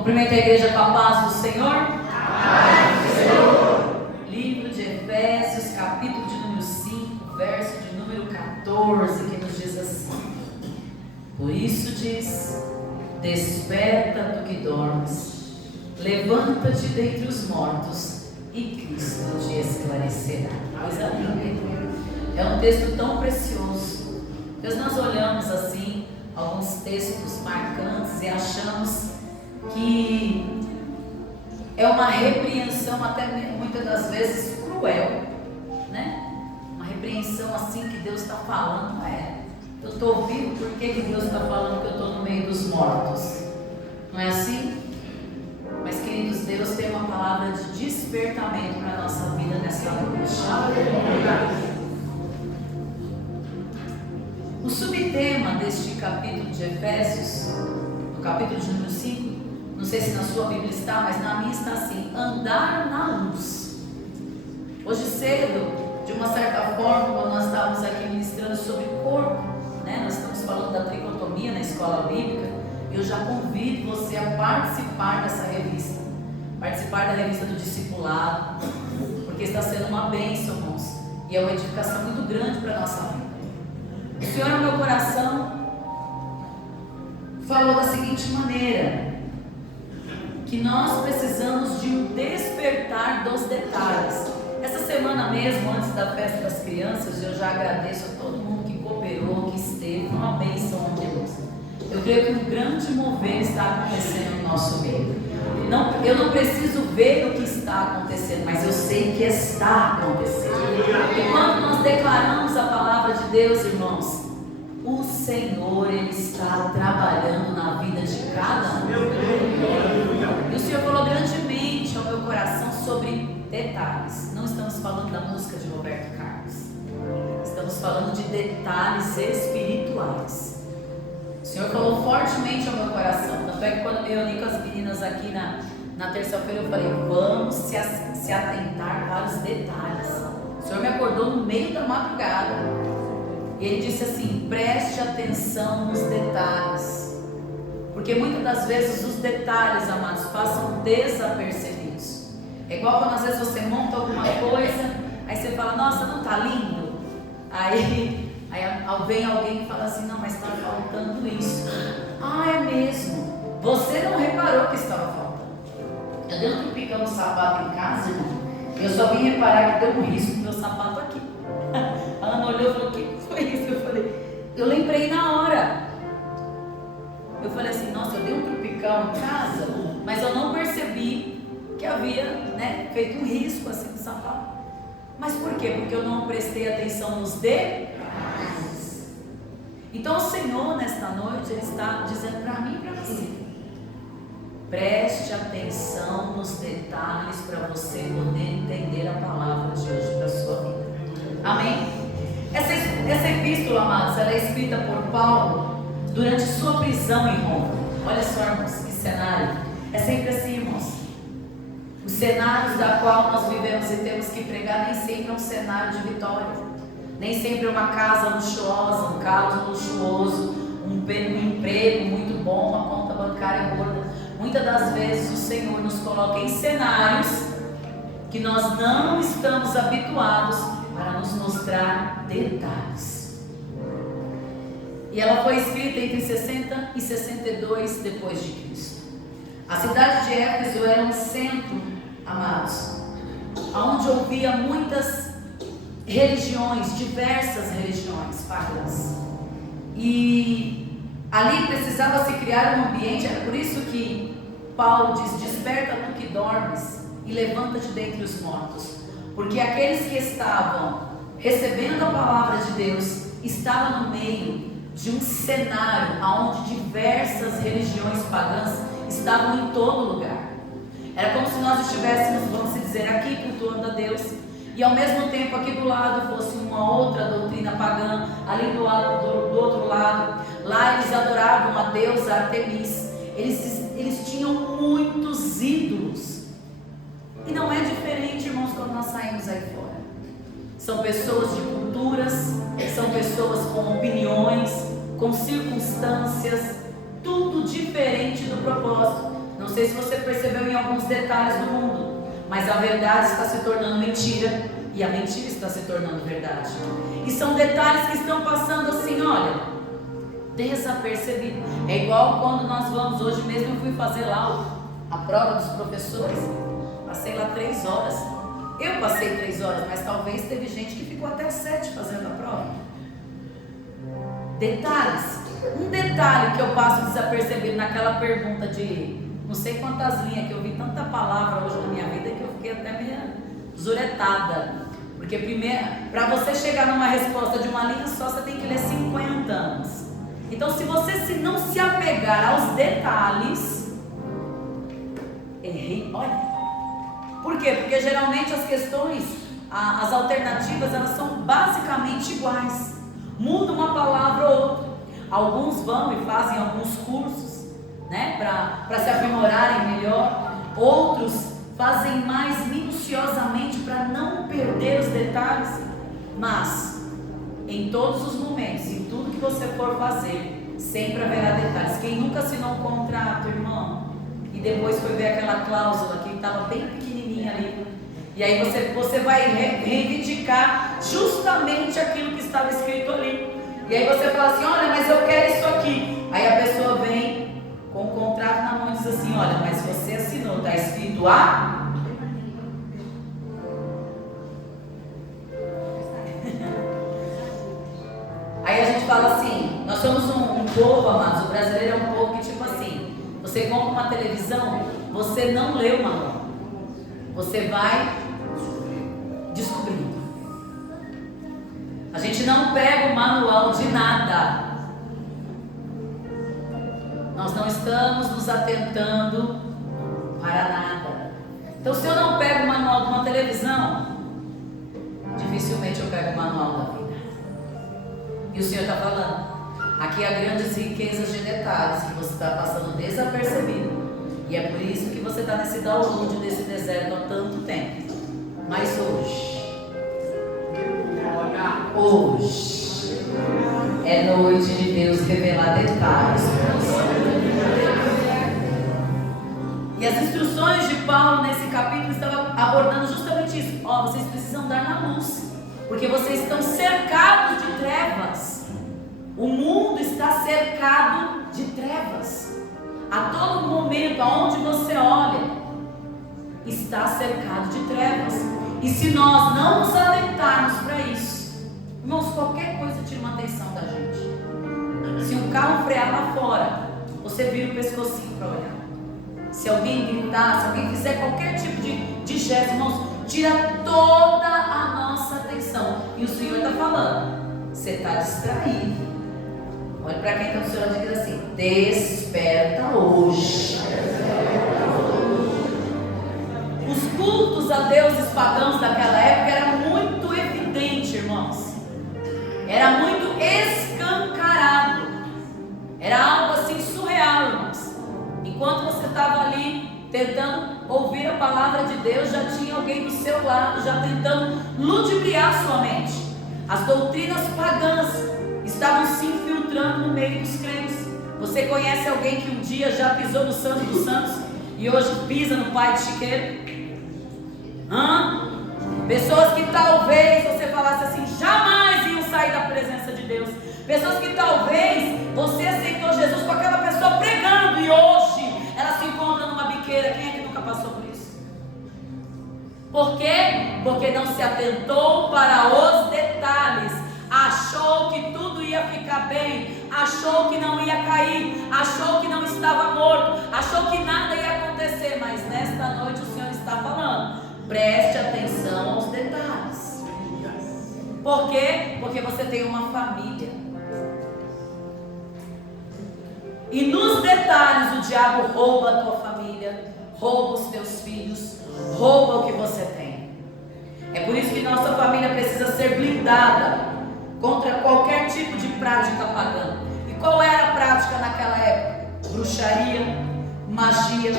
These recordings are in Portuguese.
Cumprimento a igreja com a paz do Senhor. Paz do Senhor. Livro de Efésios, capítulo de número 5, verso de número 14, que nos diz assim: Por isso diz: desperta tu que dormes, levanta-te dentre os mortos, e Cristo te esclarecerá. Coisa linda. É um texto tão precioso. Deus, nós olhamos assim alguns textos marcantes e achamos que é uma repreensão até muitas das vezes cruel, né? Uma repreensão assim que Deus está falando, eu estou vivo, por que Deus está falando que eu estou no meio dos mortos? Não é assim? Mas queridos, Deus tem uma palavra de despertamento para a nossa vida nessa noite. O subtema deste capítulo de Efésios, no capítulo de número 5, não sei se na sua Bíblia está, mas na minha está assim: andar na luz. Hoje cedo, de uma certa forma, quando nós estávamos aqui ministrando sobre corpo, né? Nós estamos falando da tricotomia na escola bíblica. Eu já convido você a participar dessa revista, participar da revista do discipulado, porque está sendo uma bênção, irmãos, e é uma edificação muito grande para a nossa vida. O Senhor, no meu coração, falou da seguinte maneira: que nós precisamos de um despertar dos detalhes. Essa semana mesmo, antes da festa das crianças, eu já agradeço a todo mundo que cooperou, que esteve, uma bênção de Deus. Eu creio que um grande mover está acontecendo no nosso meio. Eu não preciso ver o que está acontecendo, mas eu sei que está acontecendo. E quando nós declaramos a palavra de Deus, irmãos, o Senhor, Ele está trabalhando na vida de cada um. E o Senhor falou grandemente ao meu coração sobre detalhes. Não estamos falando da música de Roberto Carlos, estamos falando de detalhes espirituais. O Senhor falou fortemente ao meu coração. Tanto é que quando eu me reuni com as meninas aqui na terça-feira, eu falei: vamos se atentar para os detalhes. O Senhor me acordou no meio da madrugada e Ele disse assim: preste atenção nos detalhes, porque muitas das vezes os detalhes, amados, passam desapercebidos. É igual quando às vezes você monta alguma coisa, aí você fala: nossa, não está lindo? Aí vem alguém e fala assim: não, mas está faltando isso. Ah, é mesmo? Você não reparou que estava faltando. Eu dei um trupicão no sapato em casa, irmão, e eu só vim reparar que deu um risco no meu sapato aqui. A Ana olhou e falou: o que foi isso? Eu lembrei na hora. Eu falei assim: nossa, eu dei um trupicão em casa, mas eu não percebi que havia, feito um risco assim no sapato. Mas por quê? Porque eu não prestei atenção nos detalhes. Então o Senhor, nesta noite, Ele está dizendo para mim e para você: preste atenção nos detalhes para você poder entender a palavra de hoje para a sua vida. Amém? Essa epístola, amados, ela é escrita por Paulo durante sua prisão em Roma. Olha só, irmãos, que cenário. É sempre assim, irmãos. Os cenários da qual nós vivemos e temos que pregar nem sempre é um cenário de vitória. Nem sempre é uma casa luxuosa, um carro luxuoso, um emprego muito bom, uma conta bancária gorda. Muitas das vezes o Senhor nos coloca em cenários que nós não estamos habituados para nos mostrar detalhes. E ela foi escrita entre 60 e 62 depois de Cristo. A cidade de Éfeso era um centro, amados, onde havia muitas religiões, diversas religiões pagãs. E ali precisava se criar um ambiente. Era por isso que Paulo diz: desperta tu que dormes e levanta-te dentre os mortos. Porque aqueles que estavam recebendo a palavra de Deus estavam no meio de um cenário onde diversas religiões pagãs estavam em todo lugar. Era como se nós estivéssemos, vamos dizer, aqui cultuando a Deus, e ao mesmo tempo aqui do lado fosse uma outra doutrina pagã, ali do outro lado, lá eles adoravam a deusa Artemis. Eles tinham muitos ídolos. E não é diferente, irmãos, quando nós saímos aí fora. São pessoas de culturas, são pessoas com opiniões, com circunstâncias, tudo diferente do propósito Não sei se você percebeu em alguns detalhes do mundo, mas a verdade está se tornando mentira e a mentira está se tornando verdade. E são detalhes que estão passando assim, olha, desapercebido. É igual quando nós vamos, hoje mesmo eu fui fazer lá a prova dos professores, passei lá 3 horas. Eu passei 3 horas, mas talvez teve gente que ficou até 7 fazendo a prova. Detalhes. Um detalhe que eu passo desapercebido naquela pergunta de não sei quantas linhas, que eu vi tanta palavra hoje na minha vida que eu fiquei até meio zuretada. Porque primeiro, para você chegar numa resposta de uma linha só, você tem que ler 50 anos. Então, se você não se apegar aos detalhes, errei, olha. Por quê? Porque geralmente as questões, as alternativas, elas são basicamente iguais. Muda uma palavra ou outra. Alguns vão e fazem alguns cursos, né, para se aprimorarem melhor. Outros fazem mais minuciosamente para não perder os detalhes. Mas, em todos os momentos, em tudo que você for fazer, sempre haverá detalhes. Quem nunca assinou um contrato, irmão, e depois foi ver aquela cláusula que estava bem pequenininha ali, e aí você vai reivindicar justamente aquilo que estava escrito ali. E aí você fala assim, olha, mas eu quero isso aqui. Aí a pessoa vem com o contrato na mão e diz assim, olha, mas você assinou, está escrito A? Aí a gente fala assim, nós somos um povo, amados, o brasileiro é um povo que tipo assim, você compra uma televisão, você não lê o manual, você vai descobrindo. A gente não pega o manual de nada. Nós não estamos nos atentando para nada. Então, se eu não pego o manual de uma televisão, dificilmente eu pego o manual da vida. E o Senhor está falando, aqui há grandes riquezas de detalhes que você está passando desapercebido. E é por isso que você está nesse download, nesse deserto há tanto tempo. Mas hoje é noite de Deus revelar detalhes para você. E as instruções de Paulo nesse capítulo estavam abordando justamente isso. Ó, vocês precisam dar na luz, porque vocês estão cercados de trevas. O mundo está cercado de trevas. A todo momento, aonde você olha, está cercado de trevas. E se nós não nos atentarmos para isso, irmãos, qualquer coisa tira uma atenção da gente. Se um carro frear lá fora, você vira o pescocinho para olhar. Se alguém gritar, se alguém fizer qualquer tipo de gesto, irmãos, tira toda a nossa atenção. E o Senhor está falando, você está distraído. Olha para quem está do seu lado e diz assim, desperta hoje. Os cultos a deuses pagãos daquela época era muito evidente, irmãos. Era muito escancarado. Era algo assim surreal, irmãos. Enquanto você estava ali tentando ouvir a palavra de Deus, já tinha alguém do seu lado, já tentando ludibriar sua mente. As doutrinas pagãs estavam se infiltrando no meio dos crentes. Você conhece alguém que um dia já pisou no Santo dos Santos e hoje pisa no Pai de Chiqueiro? Pessoas que talvez você falasse assim, jamais iam sair da presença de Deus. Pessoas que talvez você aceitou Jesus com aquela pessoa pregando e hoje ela se encontra numa biqueira. Quem é que nunca passou por isso? Por quê? Porque não se atentou para os detalhes. Achou que tudo ia ficar bem, achou que não ia cair, achou que não estava morto, achou que nada ia acontecer. Mas nesta noite o Senhor está falando, preste atenção aos detalhes. Por quê? Porque você tem uma família. E nos detalhes o diabo rouba a tua família, rouba os teus filhos, rouba o que você tem. É por isso que nossa família precisa ser blindada contra qualquer tipo de prática pagã. E qual era a prática naquela época? Bruxaria, magia,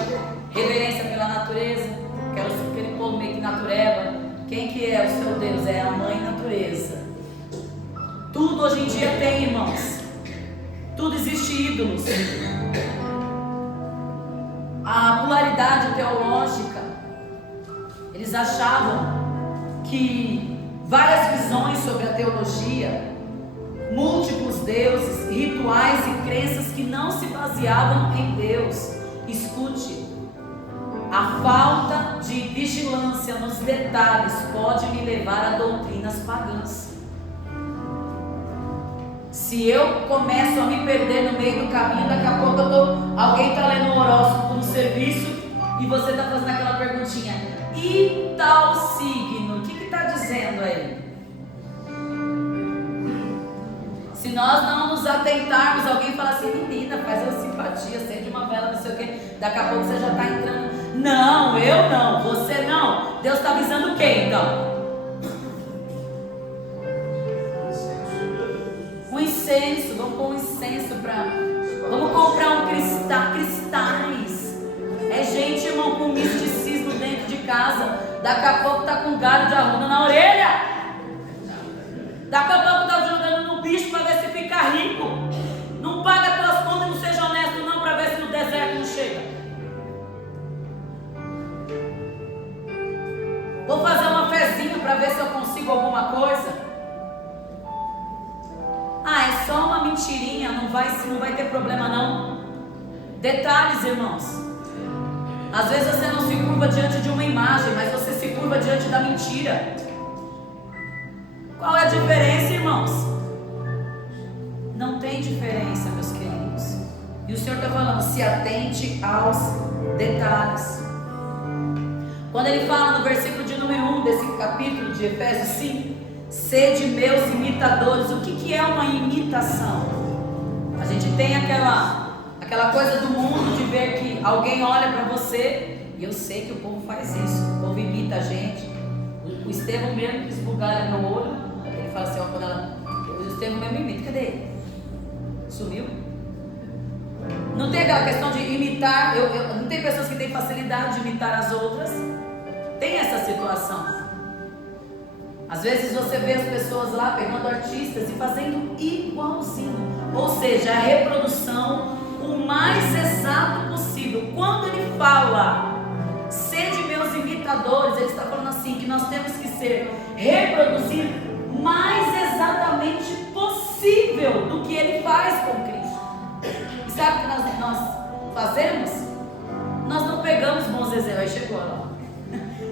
reverência pela natureza, aquele povo meio que natureba. Quem que é o seu Deus? É a mãe natureza. Tudo hoje em dia tem, irmãos. Tudo existe ídolos. A vaidade teológica. Eles achavam que várias visões sobre a teologia, múltiplos deuses, rituais e crenças que não se baseavam em Deus. Escute, a falta de vigilância nos detalhes pode me levar a doutrinas pagãs. Se eu começo a me perder no meio do caminho, daqui a pouco alguém está lendo o horóscopo no serviço e você está fazendo aquela perguntinha: e tal signo, o que está dizendo aí? Se nós não nos atentarmos, alguém fala assim: menina, faz uma simpatia, acende uma vela, não sei o que, daqui a pouco você já está entrando. Não, eu não, você não. Deus está avisando o que então? Um incenso, vamos pôr um incenso vamos comprar cristais. É gente, irmão, com misticismo dentro de casa. Daqui a pouco tá com galho de arruda na orelha. Daqui a pouco tá jogando no bicho para ver se fica rico. Não paga tuas contas, não seja honesto não, para ver se no deserto não chega. Vou fazer uma fezinha para ver se eu consigo alguma coisa. Ah, é só uma mentirinha, não vai ter problema não. Detalhes, irmãos. Às vezes você não se curva diante de uma imagem, mas você se curva diante da mentira. Qual é a diferença, irmãos? Não tem diferença, meus queridos. E o Senhor está falando: se atente aos detalhes. Quando ele fala no versículo de número 1 desse capítulo de Efésios 5, sede meus imitadores. O que é uma imitação? A gente tem aquela coisa do mundo de ver que alguém olha para você, e eu sei que o povo faz isso, o povo imita a gente. O Estevão mesmo que esbugalha meu olho, ele fala assim, ó, o Estevão mesmo imita, cadê ele? Sumiu? Não tem aquela questão de imitar, não tem pessoas que têm facilidade de imitar as outras? Tem essa situação. Às vezes você vê as pessoas lá pegando artistas e fazendo igualzinho, ou seja, a reprodução o mais exato possível. Quando ele fala, sede meus imitadores, ele está falando assim, que nós temos que reproduzir mais exatamente possível do que ele faz com Cristo. E sabe o que nós fazemos? Nós não pegamos bons exemplos. Aí chegou lá.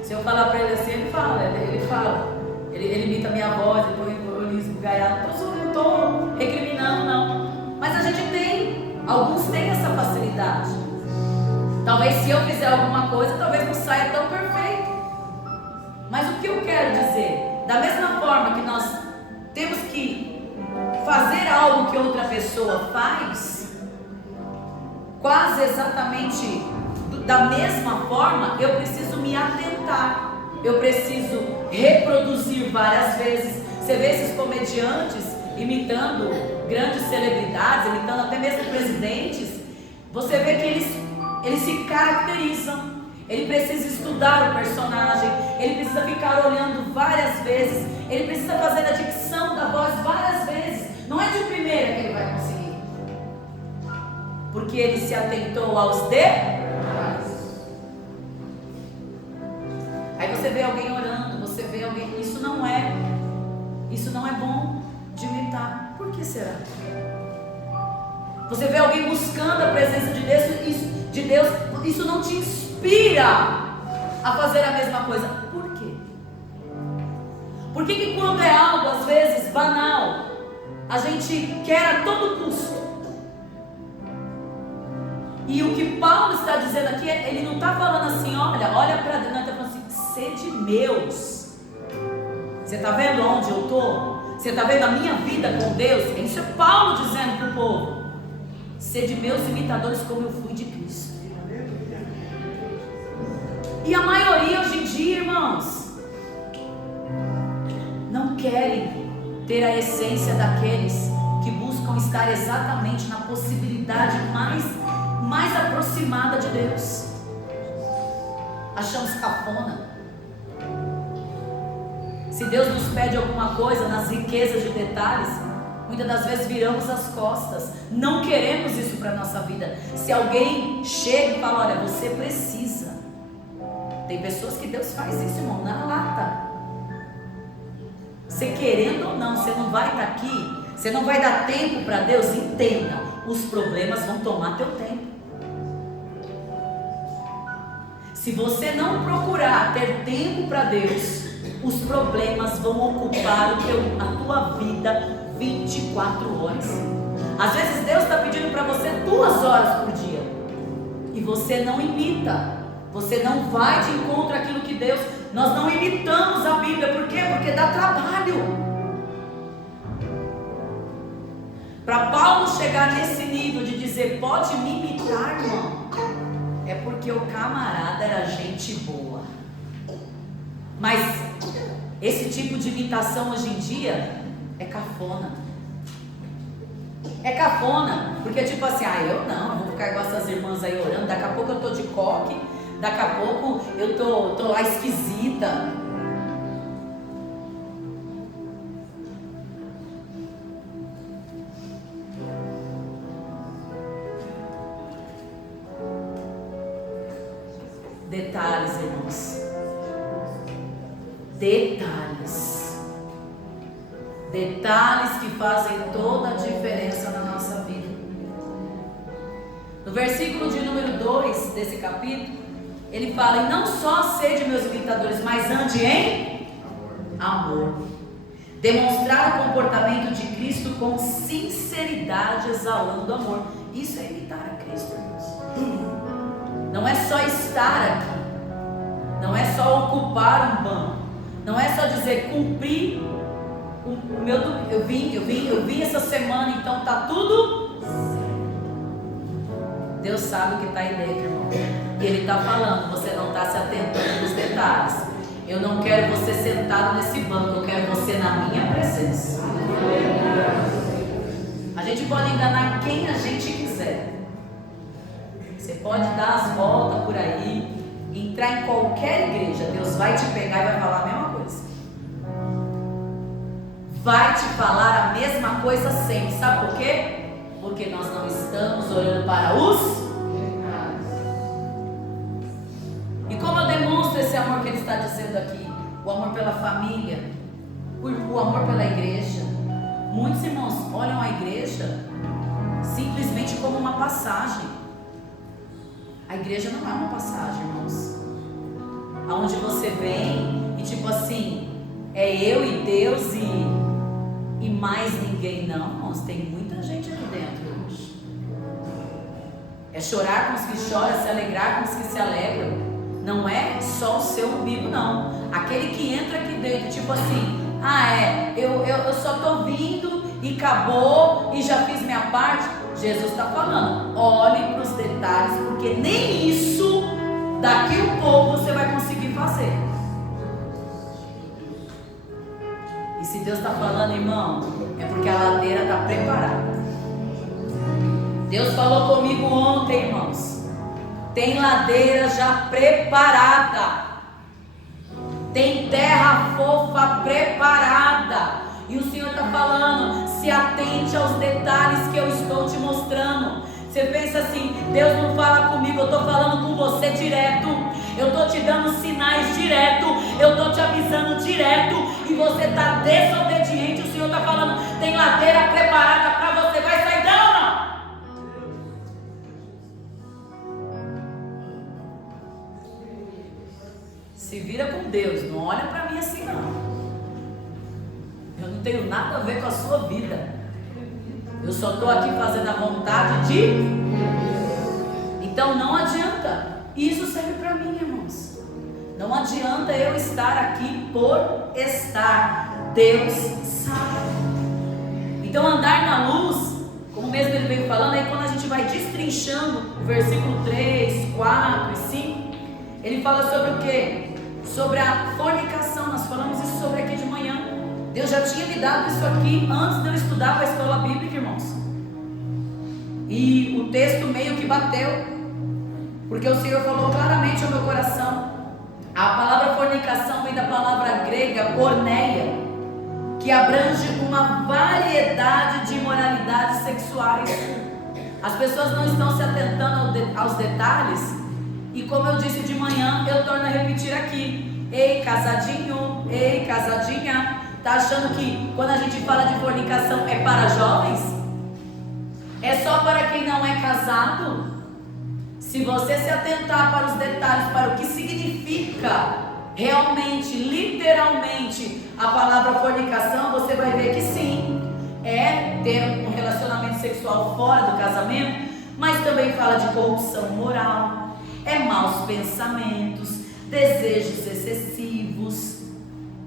Se eu falar para ele assim, ele fala. Ele imita a minha voz, depois eu esbugalhado. Não estou recriminando, não. Mas a gente alguns têm essa facilidade. Talvez se eu fizer alguma coisa, talvez não saia tão perfeito. Mas o que eu quero dizer? Da mesma forma que nós temos que fazer algo que outra pessoa faz, quase exatamente da mesma forma, eu preciso me atentar. Eu preciso reproduzir várias vezes. Você vê esses comediantes imitando grandes celebridades, imitando até mesmo presidentes. Você vê que eles se caracterizam. Ele precisa estudar o personagem. Ele precisa ficar olhando várias vezes. Ele precisa fazer a dicção da voz várias vezes. Não é de primeira que ele vai conseguir, porque ele se atentou aos detalhes. Aí você vê alguém orando, você vê alguém. Isso não é bom de imitar. Por que será? Você vê alguém buscando a presença de Deus, isso não te inspira a fazer a mesma coisa. Por quê? Por que quando é algo às vezes banal, a gente quer a todo custo? E o que Paulo está dizendo aqui, ele não está falando assim, olha para Deus, não, ele está falando assim, sede meus. Você está vendo onde eu estou? Você está vendo a minha vida com Deus? Isso é Paulo dizendo para o povo. Sede meus imitadores como eu fui de Cristo. E a maioria hoje em dia, irmãos, não querem ter a essência daqueles que buscam estar exatamente na possibilidade mais aproximada de Deus. Achamos cafona. Se Deus nos pede alguma coisa nas riquezas de detalhes, Muitas das vezes viramos as costas, não queremos isso para a nossa vida. Se alguém chega e fala, olha, você precisa. Tem pessoas que Deus faz isso, irmão, na lata. Você querendo ou não, você não vai estar aqui, você não vai dar tempo para Deus, entenda, os problemas vão tomar teu tempo. Se você não procurar ter tempo para Deus, os problemas vão ocupar a tua vida 24 horas. Às vezes Deus está pedindo para você 2 horas por dia e você não imita, você não vai de encontro àquilo que Deus. Nós não imitamos a Bíblia, por quê? Porque dá trabalho. Para Paulo chegar nesse nível de dizer, pode me imitar, irmão, é porque o camarada era gente boa. Mas esse tipo de imitação hoje em dia é cafona. É cafona, porque tipo assim, eu vou ficar igual essas irmãs aí orando, daqui a pouco eu tô de coque, daqui a pouco eu tô lá esquisita. Detalhes, irmãos. Detalhes que fazem toda a diferença na nossa vida. No versículo de número 2 desse capítulo, ele fala, e não só sede meus imitadores, mas ande em amor. Demonstrar o comportamento de Cristo com sinceridade, exalando amor. Isso é imitar a Cristo, irmãos. Não é só estar aqui, não é só ocupar um banco, não é só dizer cumprir o meu. Eu vim essa semana, então tá tudo. Deus sabe o que está aí dentro, irmão. E Ele está falando, você não está se atentando nos detalhes. Eu não quero você sentado nesse banco, eu quero você na minha presença. A gente pode enganar quem a gente quiser. Você pode dar as voltas por aí, entrar em qualquer igreja, Deus vai te pegar e vai falar a mesma coisa. Vai te falar a mesma coisa sempre. Sabe por quê? Porque nós não estamos olhando para os. E como eu demonstro esse amor que ele está dizendo aqui? O amor pela família, o amor pela igreja. Muitos irmãos olham a igreja simplesmente como uma passagem. A igreja não é uma passagem, irmãos, aonde você vem e tipo assim, é eu e Deus e mais ninguém. Não, irmãos, tem muita gente aqui dentro hoje. É chorar com os que choram, se alegrar com os que se alegram. Não é só o seu umbigo, não. Aquele que entra aqui dentro, tipo assim, eu só estou vindo e acabou e já fiz minha parte. Jesus está falando, olhe para os detalhes, porque nem isso daqui um pouco você vai conseguir fazer. E se Deus está falando, irmão, é porque a ladeira está preparada. Deus falou comigo ontem, irmãos, tem ladeira já preparada, tem terra fofa preparada. E o Senhor está falando, se atente aos detalhes que eu estou te mostrando. Você pensa assim, Deus não fala comigo, eu estou falando com você direto. Eu estou te dando sinais direto, eu estou te avisando direto. E você está desobediente, o Senhor está falando, tem ladeira preparada para você, vai sair dela ou não? Se vira com Deus, não olha para mim assim não. Eu não tenho nada a ver com a sua vida. Eu só estou aqui fazendo a vontade de. Então não adianta. Isso serve para mim, irmãos. Não adianta eu estar aqui por estar. Deus sabe. Então andar na luz, como mesmo ele veio falando, aí quando a gente vai destrinchando o versículo 3, 4 e 5, ele fala sobre o quê? Sobre a fornicação. Nós falamos isso sobre aqui de manhã. Deus já tinha me dado isso aqui antes de eu estudar para a escola bíblica, irmãos. E o texto meio que bateu, porque o Senhor falou claramente ao meu coração. A palavra fornicação vem da palavra grega porneia, que que abrange uma variedade de imoralidades sexuais. As pessoas não estão se atentando aos detalhes, e como eu disse de manhã, eu torno a repetir aqui: ei, casadinho, ei, casadinha, tá achando que quando a gente fala de fornicação é para jovens? É só para quem não é casado? Se você se atentar para os detalhes, para o que significa realmente, literalmente, a palavra fornicação, você vai ver que sim, é ter um relacionamento sexual fora do casamento, mas também fala de corrupção moral, é maus pensamentos, desejos excessivos,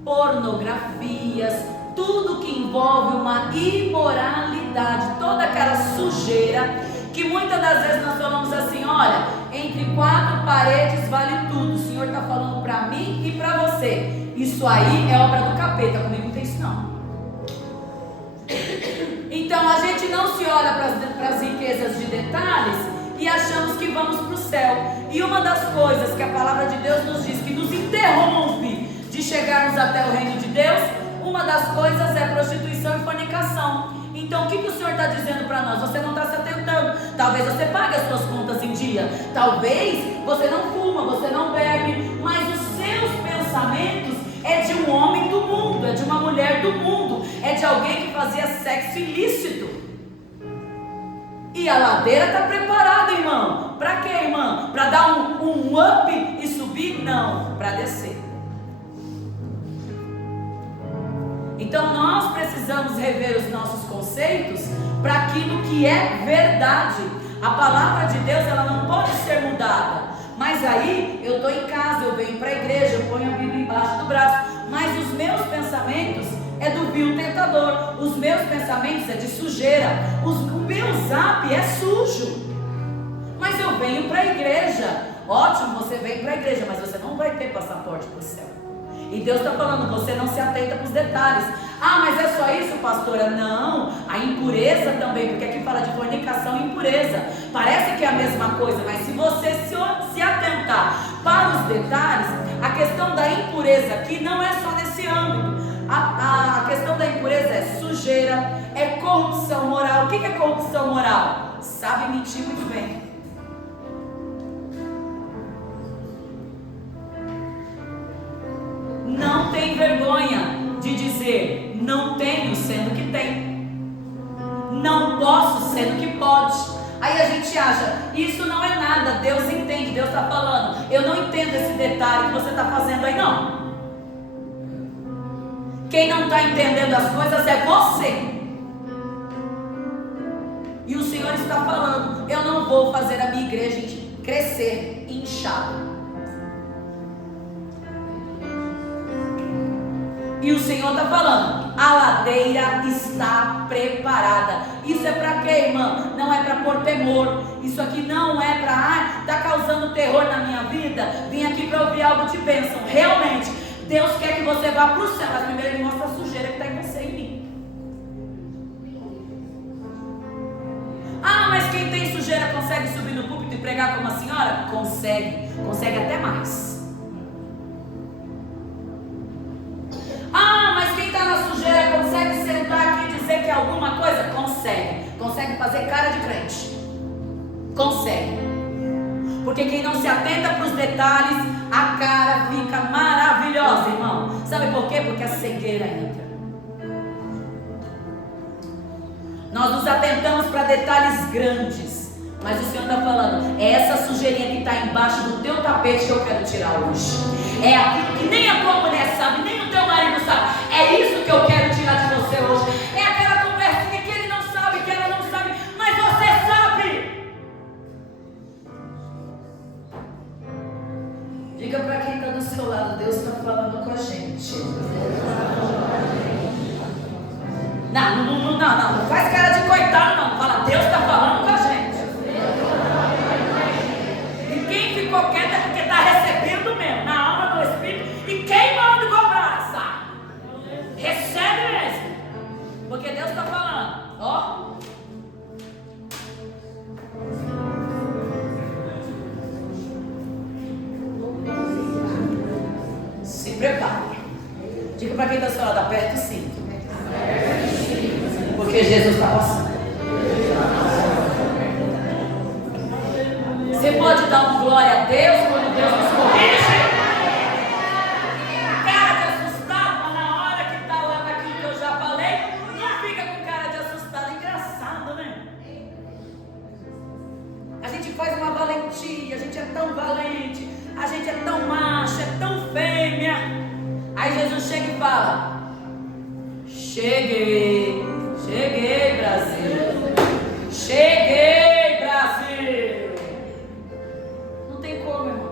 pornografias, tudo que envolve uma imoralidade, toda aquela sujeira que muitas das vezes nós falamos assim: olha, entre quatro paredes vale tudo. O Senhor está falando para mim e para você. Isso aí é obra do capeta, comigo não tem isso não. Então a gente não se olha para as riquezas de detalhes e achamos que vamos para o céu. E uma das coisas que a palavra de Deus nos diz que nos interrompe de chegarmos até o reino de Deus, uma das coisas é prostituição e fornicação. Então o que o Senhor está dizendo para nós? Você não está se atentando. Talvez você pague as suas contas em dia, talvez você não fuma, você não bebe, mas os seus pensamentos é de um homem do mundo, é de uma mulher do mundo, é de alguém que fazia sexo ilícito. E a ladeira está preparada, irmão. Para quê, irmão? Para dar um up e subir? Não, para descer. Então nós precisamos rever os nossos conceitos para aquilo que é verdade. A palavra de Deus, ela não pode ser mudada. Mas aí eu estou em casa, eu venho para a igreja, eu ponho a Bíblia embaixo do braço, mas os meus pensamentos é do vil tentador, os meus pensamentos é de sujeira, o meu zap é sujo. Mas eu venho para a igreja. Ótimo, você vem para a igreja, mas você não vai ter passaporte para o céu. E Deus está falando, você não se atenta para os detalhes. Ah, mas é só isso, pastora? Não, a impureza também, porque aqui fala de fornicação e impureza. Parece que é a mesma coisa, mas se você se atentar para os detalhes, a questão da impureza aqui não é só nesse âmbito. A questão da impureza é sujeira, é corrupção moral. O que é corrupção moral? Sabe mentir muito bem. Não tem vergonha de dizer não tenho, sendo que tem. Não posso, sendo que pode. Aí a gente acha, isso não é nada, Deus entende, Deus está falando. Eu não entendo esse detalhe que você está fazendo aí, não. Quem não está entendendo as coisas é você. E o Senhor está falando, eu não vou fazer a minha igreja crescer inchada. E o Senhor está falando, a ladeira está preparada. Isso é para quê, irmã? Não é para pôr temor. Isso aqui não é para, está causando terror na minha vida. Vim aqui para ouvir algo de bênção. Realmente, Deus quer que você vá para o céu, mas primeiro Ele mostra a sujeira que está em você e em mim. Ah, mas quem tem sujeira consegue subir no púlpito e pregar como a senhora? Consegue, consegue até mais. Ah, mas quem está na sujeira consegue sentar aqui e dizer que é alguma coisa? Consegue. Consegue fazer cara de crente. Consegue. Porque quem não se atenta para os detalhes, a cara fica maravilhosa, irmão. Sabe por quê? Porque a cegueira entra. Nós nos atentamos para detalhes grandes, mas o Senhor está falando, é essa sujeirinha que está embaixo do teu tapete que eu quero tirar hoje. É aquilo que nem a tua mulher sabe, nem o teu marido sabe. É isso que eu quero tirar de você hoje. É aquela conversinha que ele não sabe, que ela não sabe, mas você sabe. Diga para quem está do seu lado, Deus está falando com a gente. Não faz cara de coitado, não. Fala, Deus está falando com a gente. E quem ficou quieto é porque está recebendo mesmo, na alma, no espírito, e queimando igual brasa. Recebe mesmo. Porque Deus está falando, ó. Se prepare. Diga para quem está do seu lado, aperta o cinto. Jesus está passando. Você pode dar um glória a Deus quando Deus nos corrige? Cara de assustado, mas na hora que está lá naquilo que eu já falei, não fica com cara de assustado. Engraçado, né? A gente faz uma valentia, a gente é tão valente, a gente é tão macho, é tão fêmea. Aí Jesus chega e fala: cheguei, cheguei, Brasil, cheguei, Brasil. Não tem como, irmão.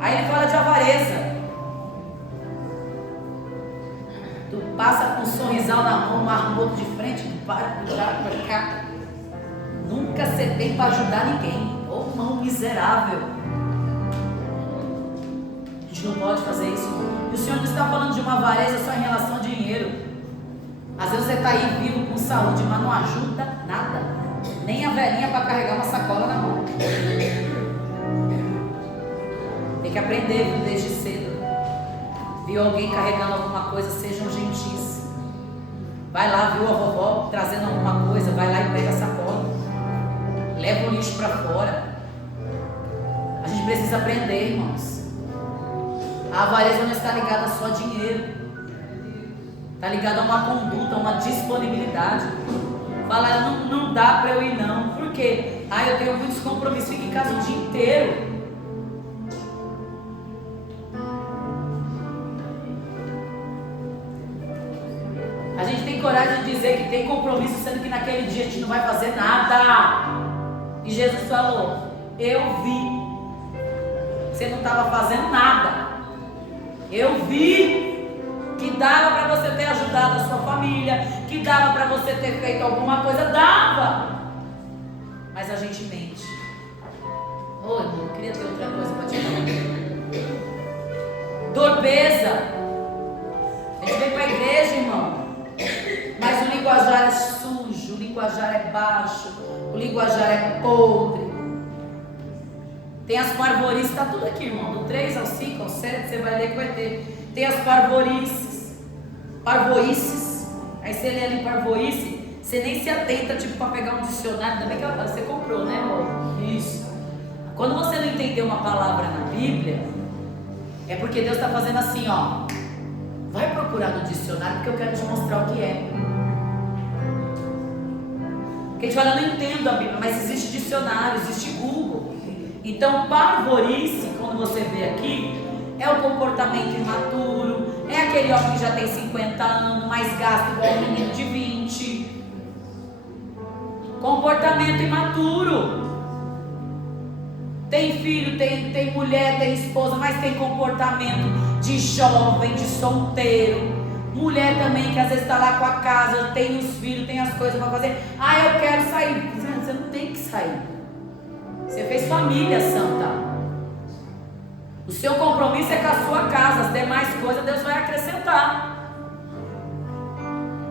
Aí ele fala de avareza. Tu passa com um sorrisal na mão, um marmoto de frente, do lado para cá. Nunca você tem para ajudar ninguém. Ô mão miserável. A gente não pode fazer isso. E o Senhor não está falando de uma avareza só em relação ao dinheiro. Às vezes você está aí vivo com saúde, mas não ajuda nada. Nem a velhinha para carregar uma sacola na mão. Tem que aprender, viu, desde cedo. Viu alguém carregando alguma coisa, sejam gentis. Vai lá, viu a vovó trazendo alguma coisa, vai lá e pega a sacola. Leva o lixo para fora. A gente precisa aprender, irmãos. A avareza não está ligada só a dinheiro. Está ligada a uma conduta, a uma disponibilidade. Falar, não dá para eu ir não. Por quê? Eu tenho muitos compromissos, fico em casa o dia inteiro. A gente tem coragem de dizer que tem compromisso, sendo que naquele dia a gente não vai fazer nada. E Jesus falou: eu vi. Você não estava fazendo nada. Eu vi que dava para você ter ajudado a sua família, que dava para você ter feito alguma coisa, dava. Mas a gente mente. Ô, irmão, eu queria ter outra coisa para te falar. Torpeza. A gente vem para a igreja, irmão, mas o linguajar é sujo, o linguajar é baixo, o linguajar é podre. Tem as parvorices, está tudo aqui, irmão, do 3 ao 5, ao 7, você vai ler que vai ter. Tem as parvorices, aí você lê ali parvorice, você nem se atenta, tipo, para pegar um dicionário, ainda bem que você comprou, né, amor? Isso. Quando você não entender uma palavra na Bíblia, é porque Deus está fazendo assim, ó. Vai procurar no dicionário, porque eu quero te mostrar o que é. Porque a gente fala, eu não entendo a Bíblia, mas existe dicionário, existe Google. Então, parvorice, quando você vê aqui, é o comportamento imaturo, é aquele homem que já tem 50 anos, mas gasta igual um menino de 20. Comportamento imaturo. Tem filho, tem mulher, tem esposa, mas tem comportamento de jovem, de solteiro. Mulher também que às vezes está lá com a casa, tem os filhos, tem as coisas para fazer. Eu quero sair. Você não tem que sair. Você fez família, santa. O seu compromisso é com a sua casa. As demais coisas Deus vai acrescentar.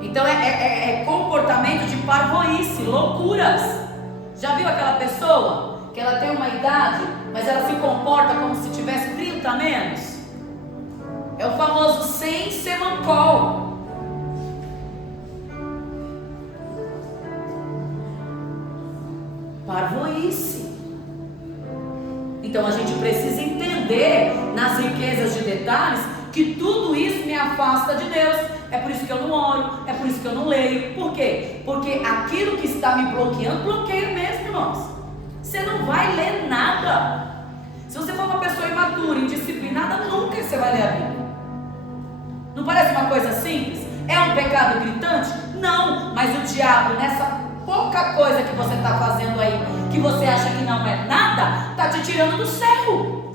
Então é comportamento de parvoíce, loucuras. Já viu aquela pessoa que ela tem uma idade, mas ela se comporta como se tivesse 30 a menos? É o famoso sem semancol. Parvoíce. Então a gente precisa entender nas riquezas de detalhes que tudo isso me afasta de Deus. É por isso que eu não oro, é por isso que eu não leio. Por quê? Porque aquilo que está me bloqueando, bloqueia mesmo, irmãos. Você não vai ler nada. Se você for uma pessoa imatura, indisciplinada, nunca você vai ler a Bíblia. Não parece uma coisa simples? É um pecado gritante? Não, mas o diabo, nessa pouca coisa que você está fazendo aí, que você acha que não é nada, está te tirando do céu.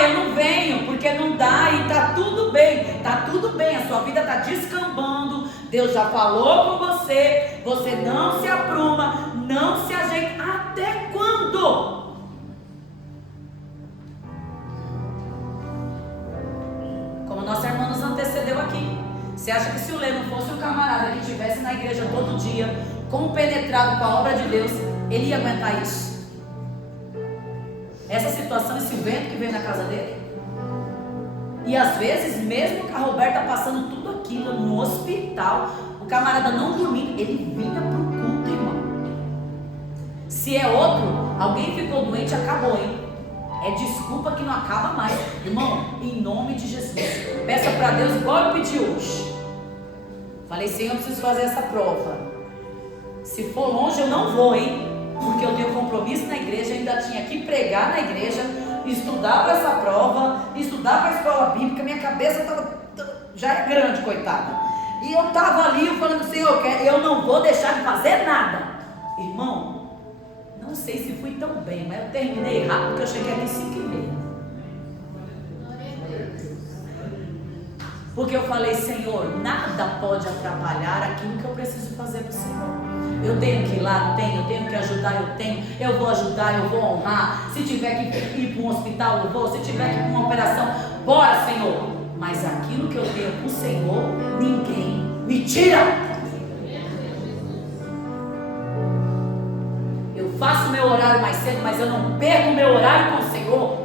Eu não venho porque não dá e está tudo bem. Está tudo bem, a sua vida está descambando. Deus já falou com você. Você não se apruma, não se ajeita. Até quando? Como nossa irmã nos antecedeu aqui. Você acha que se o Lê não fosse um camarada que estivesse na igreja todo dia, compenetrado com a obra de Deus, ele ia aguentar isso? Essa situação, esse vento que veio na casa dele? E às vezes, mesmo que a Roberta passando tudo aquilo no hospital, o camarada não dormindo, ele vinha pro culto, irmão. Se é outro, alguém ficou doente, acabou, hein? É desculpa que não acaba mais. Irmão, em nome de Jesus, peça para Deus igual eu pedi hoje. Falei, Senhor, eu preciso fazer essa prova. Se for longe eu não vou, hein? Porque eu tenho compromisso na igreja, eu ainda tinha que pregar na igreja, estudar para essa prova, estudar para a escola bíblica. Minha cabeça já é grande, coitada. E eu estava ali falando, Senhor, eu não vou deixar de fazer nada. Irmão, não sei se fui tão bem, mas eu terminei rápido, porque eu cheguei aqui 5h30. Porque eu falei, Senhor, nada pode atrapalhar aquilo que eu preciso fazer para o Senhor. Eu tenho que ir lá, eu tenho que ajudar, eu vou ajudar, eu vou honrar. Se tiver que ir para um hospital, eu vou. Se tiver que ir para uma operação, bora, Senhor. Mas aquilo que eu tenho com o Senhor, ninguém me tira. Eu faço meu horário mais cedo, mas eu não perco meu horário com o Senhor.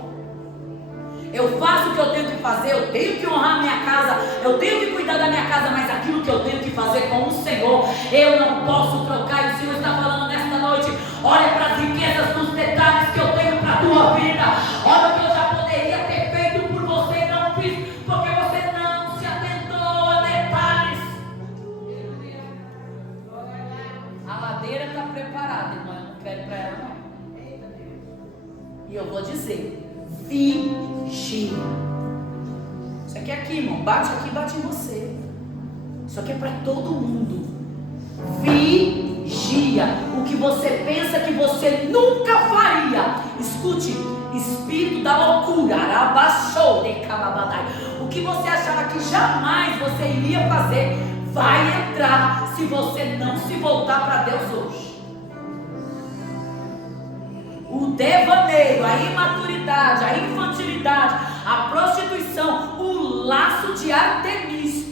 Eu faço o que eu tenho que fazer, eu tenho que honrar a minha casa, eu tenho que cuidar da minha casa, mas aquilo que eu tenho que fazer com o Senhor, eu não posso trocar. E o Senhor está falando nesta noite, olha para as riquezas dos detalhes que eu tenho para a tua vida. Olha o que eu já poderia ter feito por você e não fiz, porque você não se atentou a detalhes. A madeira está preparada, irmã, eu não quero ir para ela não. E eu vou dizer, vigia. Isso aqui é aqui, irmão. Bate aqui, bate em você. Isso aqui é para todo mundo. Vigia. O que você pensa que você nunca faria. Escute, espírito da loucura. Abaixou de cababadai. O que você achava que jamais você iria fazer, vai entrar se você não se voltar para Deus hoje. O devaneio, a imaturidade, a infantilidade, a prostituição, o laço de Artemis.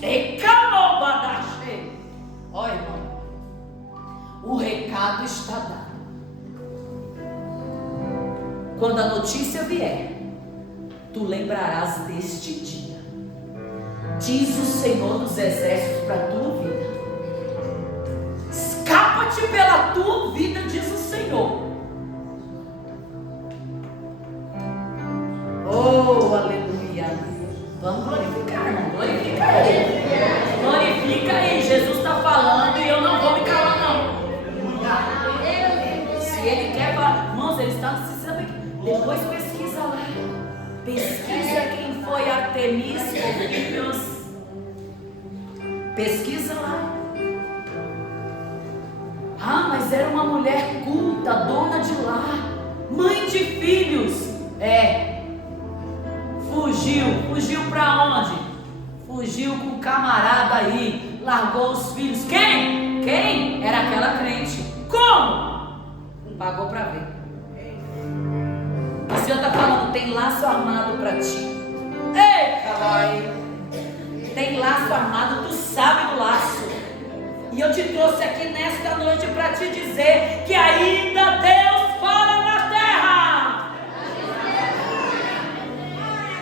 Olha, irmão, o recado está dado. Quando a notícia vier, tu lembrarás deste dia. Diz o Senhor dos Exércitos para a tua vida. Escapa-te pela tua vida, diz o Senhor. Oh, aleluia. Vamos glorificar, irmão. Glorifica aí. Glorifica aí. Jesus está falando e eu não vou me calar, não. Se ele quer falar, irmãos, ele está precisando. Depois pesquisa lá. Pesquisa quem foi Artemis, filhos. Pesquisa lá. Ah, mas era uma mulher culta, dona de lar, mãe de filhos. Fugiu para onde? Fugiu com o camarada aí, largou os filhos. Quem? Era aquela crente. Como? Pagou para ver. O Senhor está falando, tem laço armado para ti. Ei, caralho. Tem laço armado, tu sabe do laço. E eu te trouxe aqui nesta noite para te dizer que ainda Deus fala na terra.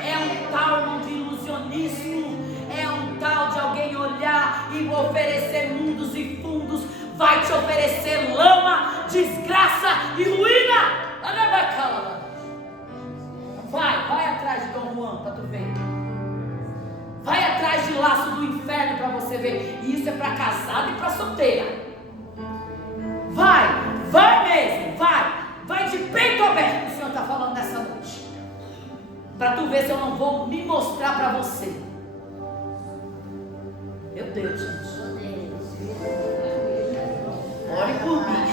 É um tal de ilusionismo, é um tal de alguém olhar e oferecer mundos e fundos, vai te oferecer lama, desgraça e ruína. Vai atrás de Dom Juan para tu ver. Vai atrás de laço do inferno para você ver. E isso é para casado e para solteira. Vai mesmo, vai de peito aberto. O Senhor está falando nessa noite. Para tu ver se eu não vou me mostrar para você. Meu Deus, gente. Ore por mim.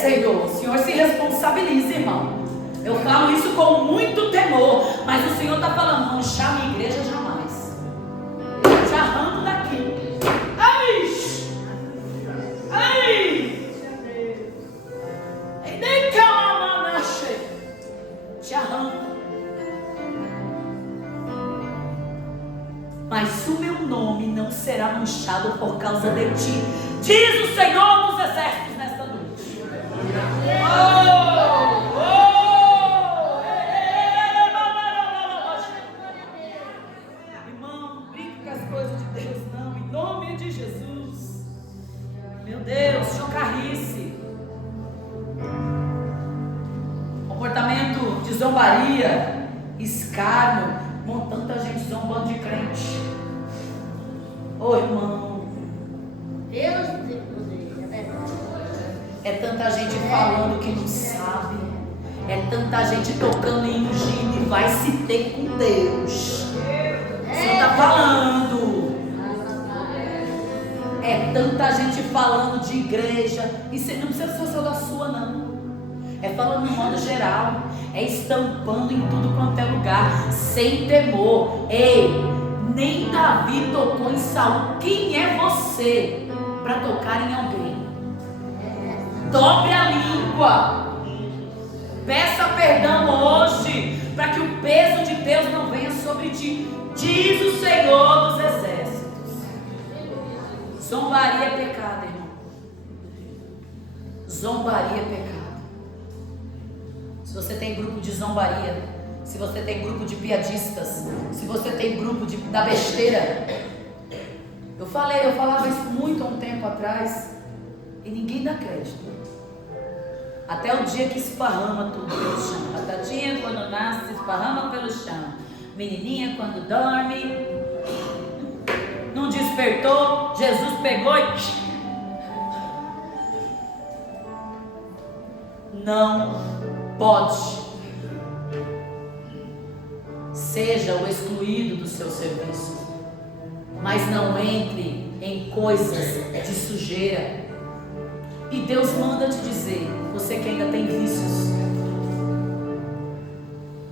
Senhor, o Senhor se responsabiliza, irmão. Eu falo isso com muito temor, mas o Senhor está falando, não chame a igreja jamais. Te arranco daqui. Nem calma, te arranco. Mas o meu nome não será manchado por causa de ti, diz o Senhor dos Exércitos nesta noite. Deus, chocarrice. Comportamento de zombaria, escárnio, tanta gente zombando de crente. Ô irmão, Deus tem poder, é verdade. é tanta gente falando que não sabe, é tanta gente tocando e ungindo e vai se ter com Deus. Você está falando. É tanta gente falando de igreja, e você não precisa ser só da sua, não. É falando no modo geral, é estampando em tudo quanto é lugar, sem temor. Ei, nem Davi tocou em Saul. Quem é você para tocar em alguém? Dobre a língua, peça perdão hoje, para que o peso de Deus não venha sobre ti, diz o Senhor dos Exércitos. Zombaria é pecado, irmão. Zombaria é pecado. Se você tem grupo de zombaria, se você tem grupo de piadistas, se você tem grupo da besteira, eu falava isso muito há um tempo atrás e ninguém dá crédito. Até o dia que esparrama tudo pelo chão. Batatinha quando nasce esparrama pelo chão. Menininha quando dorme não despertou, Jesus pegou e não pode. Seja o excluído do seu serviço, mas não entre em coisas de sujeira. E Deus manda te dizer, você que ainda tem vícios,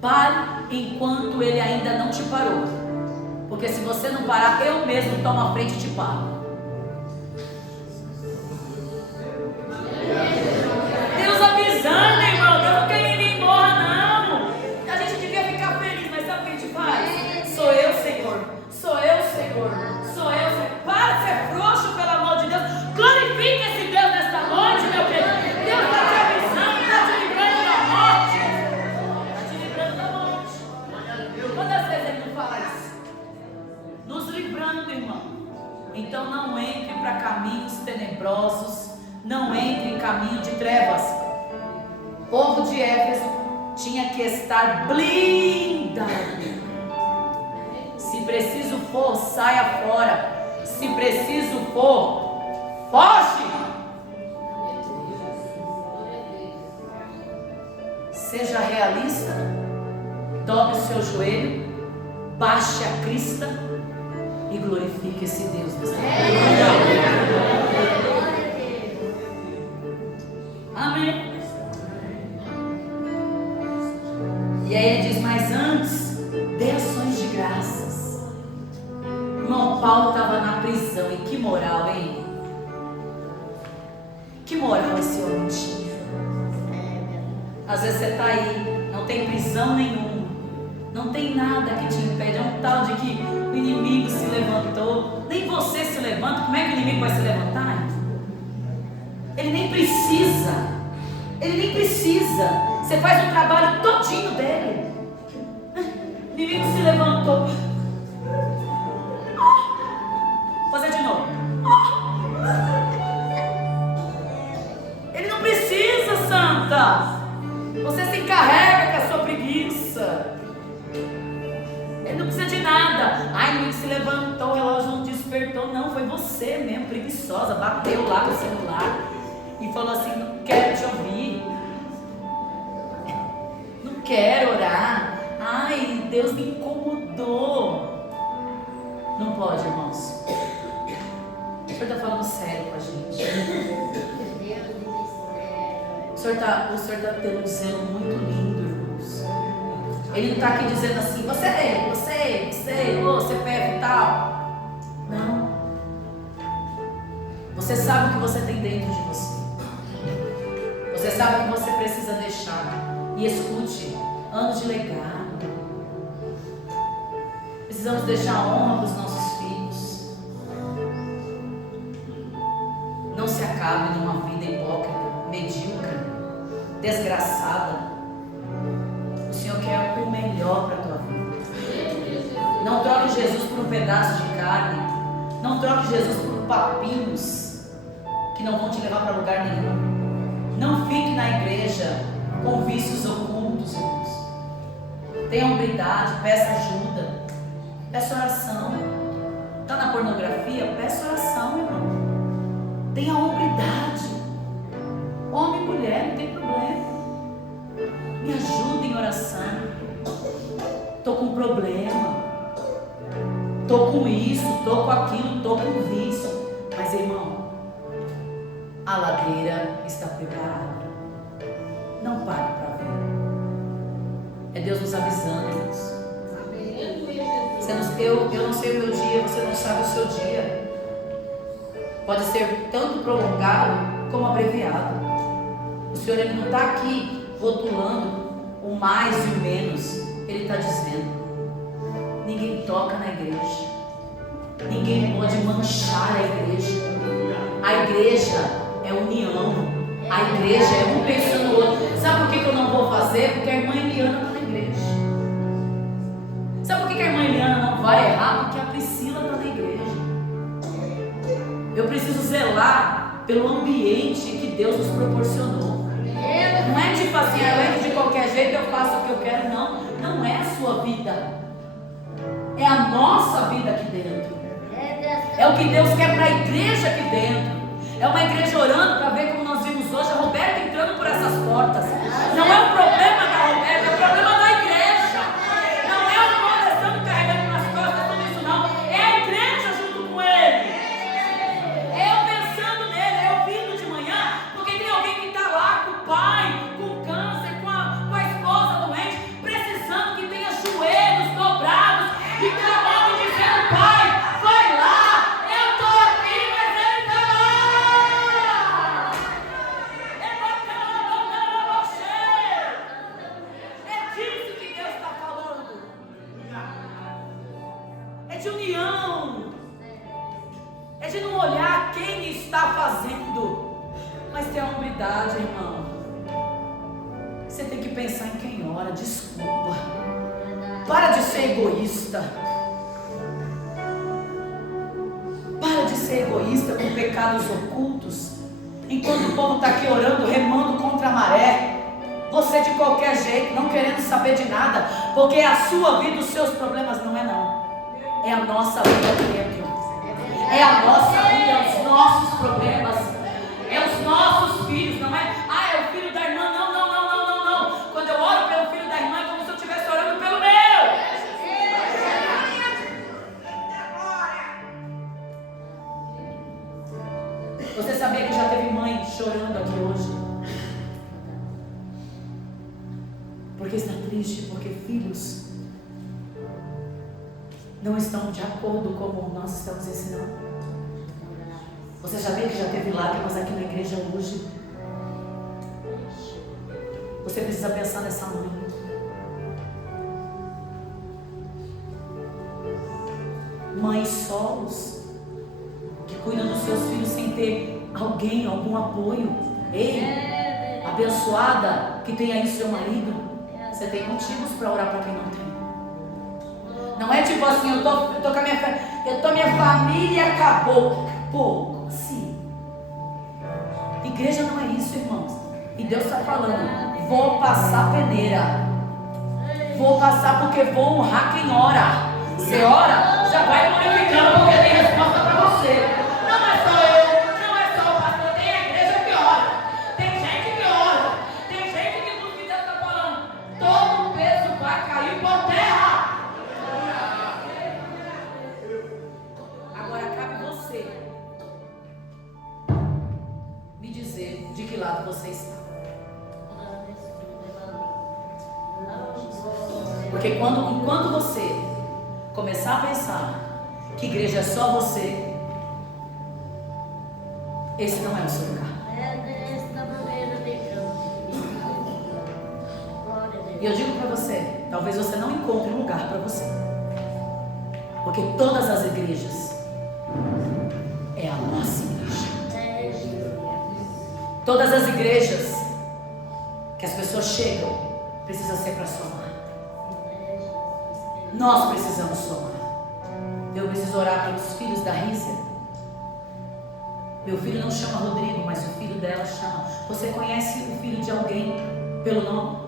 pare enquanto Ele ainda não te parou, porque se você não parar, eu mesmo tomo a frente e te paro. Deus avisando, irmão, Deus não quer que ninguém morra, não. A gente devia ficar feliz, mas sabe o que a gente faz? Sou eu, Senhor. Sou eu, Senhor. Sou eu, Senhor. Para de ser frouxo, pelo amor de Deus. Glorifique esse Deus nesta noite, meu querido. Deus está te avisando, está te livrando da morte. Está te livrando da morte. Quantas vezes Ele não fala isso? Nos livrando, irmão. Então não entre para caminhos tenebrosos. Não entre em caminho de trevas. O povo de Éfeso tinha que estar blindado. Se preciso for, saia fora. Se preciso for, foge. Seja realista. Dobre o seu joelho. Baixe a crista e glorifique esse Deus nessa noite. Amém. E aí ele diz, mas antes, dê ações de graças. Irmão, Paulo estava na prisão, e que moral, hein? Que moral esse homem tinha. Às vezes você está aí, não tem prisão nenhuma, não tem nada que te impede, é um tal de que o inimigo se levantou, nem você se levanta, como é que o inimigo vai se levantar? Ele nem precisa. Ele nem precisa. Você faz o trabalho todinho dele. O inimigo se levantou. Vou fazer de novo. Ele não precisa, santa. Você se encarrega com a sua preguiça. Ele não precisa de nada. Ai, o inimigo se levantou, o relógio não despertou. Não, foi você mesmo, preguiçosa. Bateu lá no celular e falou assim, não quero te ouvir, não quero orar, ai, Deus me incomodou. Não pode, irmãos. O Senhor está falando sério com a gente. O Senhor está tendo um zelo muito lindo, irmãos. Ele não está aqui dizendo assim, você CPF e tal. Não. Você sabe o que você tem dentro de você. Você sabe o que você precisa deixar. E escute, anos de legado. Precisamos deixar honra para os nossos filhos. Não se acabe numa vida hipócrita, medíocre, desgraçada. O Senhor quer o melhor para a tua vida. Não troque Jesus por um pedaço de carne. Não troque Jesus por papinhos. que não vão te levar para lugar nenhum. Não fique na igreja com vícios ocultos, irmãos. Tenha hombridade, peça ajuda, peça oração. Está na pornografia? Peça oração, irmão. Tenha hombridade. Homem e mulher, não tem problema. Me ajuda em oração. Estou com problema. Estou com isso, estou com aquilo, estou com vício. Mas, irmão, a ladeira está preparada. Não pare para ver. É Deus nos avisando, irmãos. Eu não sei o meu dia, você não sabe o seu dia. Pode ser tanto prolongado como abreviado. O Senhor ele não está aqui rotulando o mais e o menos. Ele está dizendo: ninguém toca na igreja. Ninguém pode manchar a igreja. A igreja é união. A igreja é um pensando no outro. Sabe por que eu não vou fazer? Porque a irmã Eliana está na igreja. Sabe por que a irmã Eliana não vai errar? Porque a Priscila está na igreja. Eu preciso zelar pelo ambiente que Deus nos proporcionou. Não é tipo assim, eu entro de qualquer jeito, eu faço o que eu quero. Não, não é a sua vida. É a nossa vida aqui dentro. É o que Deus quer para a igreja aqui dentro. É uma igreja orando para ver como nós vimos hoje a Roberta entrando por essas portas. Não é o problema da Roberta, é o problema da igreja. Não é o coração carregando nas costas, tudo isso não. É a igreja junto com ele. É eu pensando nele, é eu vindo de manhã, porque tem alguém que está lá com o pai, com câncer, com a esposa doente, precisando que tenha joelhos dobrados e clamando dizendo: pai, vai lá, eu estou aqui, mas ele está lá. É disso que Deus está falando. É de união. É de não olhar quem está fazendo, mas ter a humildade, irmão. Você tem que pensar em quem ora. Desculpa. Para de ser egoísta. Para de ser egoísta com pecados ocultos. Enquanto o povo está aqui orando, remando contra a maré. Você de qualquer jeito, não querendo saber de nada, porque a sua vida, os seus problemas não é não. É a nossa vida aqui dentro. É a nossa vida, é os nossos problemas. É os nossos filhos, não é? Ah, é o filho da irmã. Não. Quando eu oro pelo filho da irmã, é como se eu estivesse orando pelo meu. Você sabia que já teve mãe chorando aqui hoje? Porque está triste, porque filhos não estão de acordo como nós estamos ensinando. Você sabia que já teve lágrimas aqui na igreja hoje? Você precisa pensar nessa mãe. Mães solos que cuidam dos seus filhos sem ter alguém, algum apoio. Ei, abençoada que tem aí seu marido. Você tem motivos para orar para quem não tem. Não é tipo assim, eu tô com a minha família e acabou. Pô, como assim? Igreja não é isso, irmãos. E Deus está falando: vou passar peneira. Vou passar porque vou honrar quem ora. Você ora, já vai glorificando, porque tem resposta para você. Não é só eu, não é só o pastor, tem a igreja que ora. Tem gente que ora. Tem gente que tudo que Deus está falando, todo o peso vai cair por terra. Agora cabe você me dizer de que lado você está. Porque enquanto você começar a pensar que igreja é só você, esse não é o seu lugar. E eu digo para você, talvez você não encontre um lugar para você, porque todas as igrejas é a nossa igreja. Todas as igrejas que as pessoas chegam precisa ser para somar. Nós precisamos somar. Eu preciso orar pelos filhos da Rízia. Meu filho não chama Rodrigo, mas o filho dela chama. Você conhece o filho de alguém pelo nome?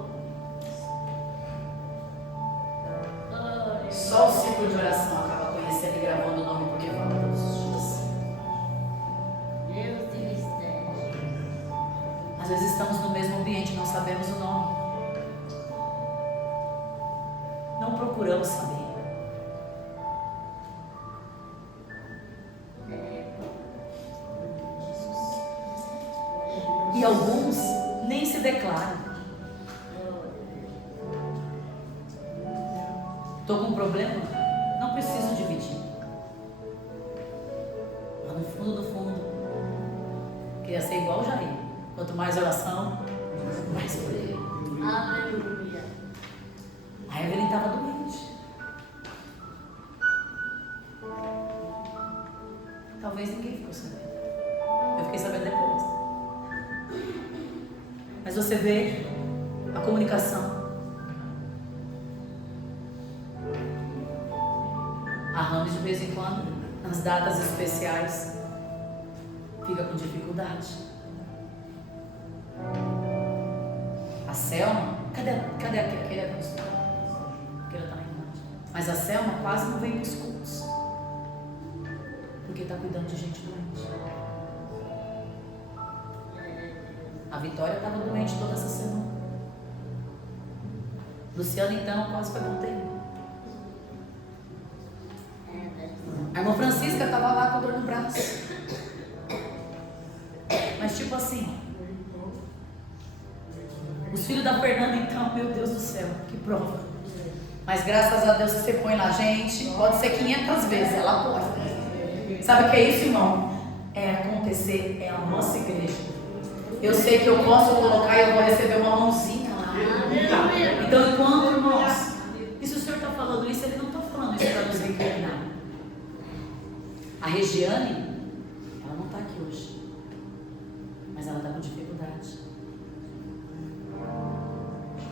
Só o ciclo de oração acaba conhecendo e gravando o nome, porque fala todos os dias. Deus de mistério. Às vezes estamos no mesmo ambiente, não sabemos o nome. Não procuramos saber. E alguns nem se declaram. Estou com um problema? Não preciso dividir. Mas no fundo, queria ser igual o Jair. Quanto mais oração, mais poder. Aleluia. A Evelyn estava doente. Talvez ninguém ficou sabendo. Eu fiquei sabendo depois. Mas você vê a comunicação. A Ramos, de vez em quando, nas datas especiais, fica com dificuldade. A Selma, cadê aquele acostumado? Aquele tá na imagem. Mas a Selma quase não vem para os cultos, porque está cuidando de gente doente. A Vitória estava doente toda essa semana. Luciana, então, quase foi ontem. A irmã Francisca estava lá com dor no braço. Mas tipo assim, os filhos da Fernanda, então, meu Deus do céu, que prova. Mas graças a Deus que você põe lá, gente, pode ser 500 vezes, ela pode. Sabe o que é isso, irmão? É acontecer, é a nossa igreja. Eu sei que eu posso colocar e eu vou receber uma mãozinha lá. Então, enquanto, irmãos, e se o Senhor está falando isso, Ele não está falando isso para nos recriminar. A Regiane, ela não está aqui hoje, mas ela está com dificuldade.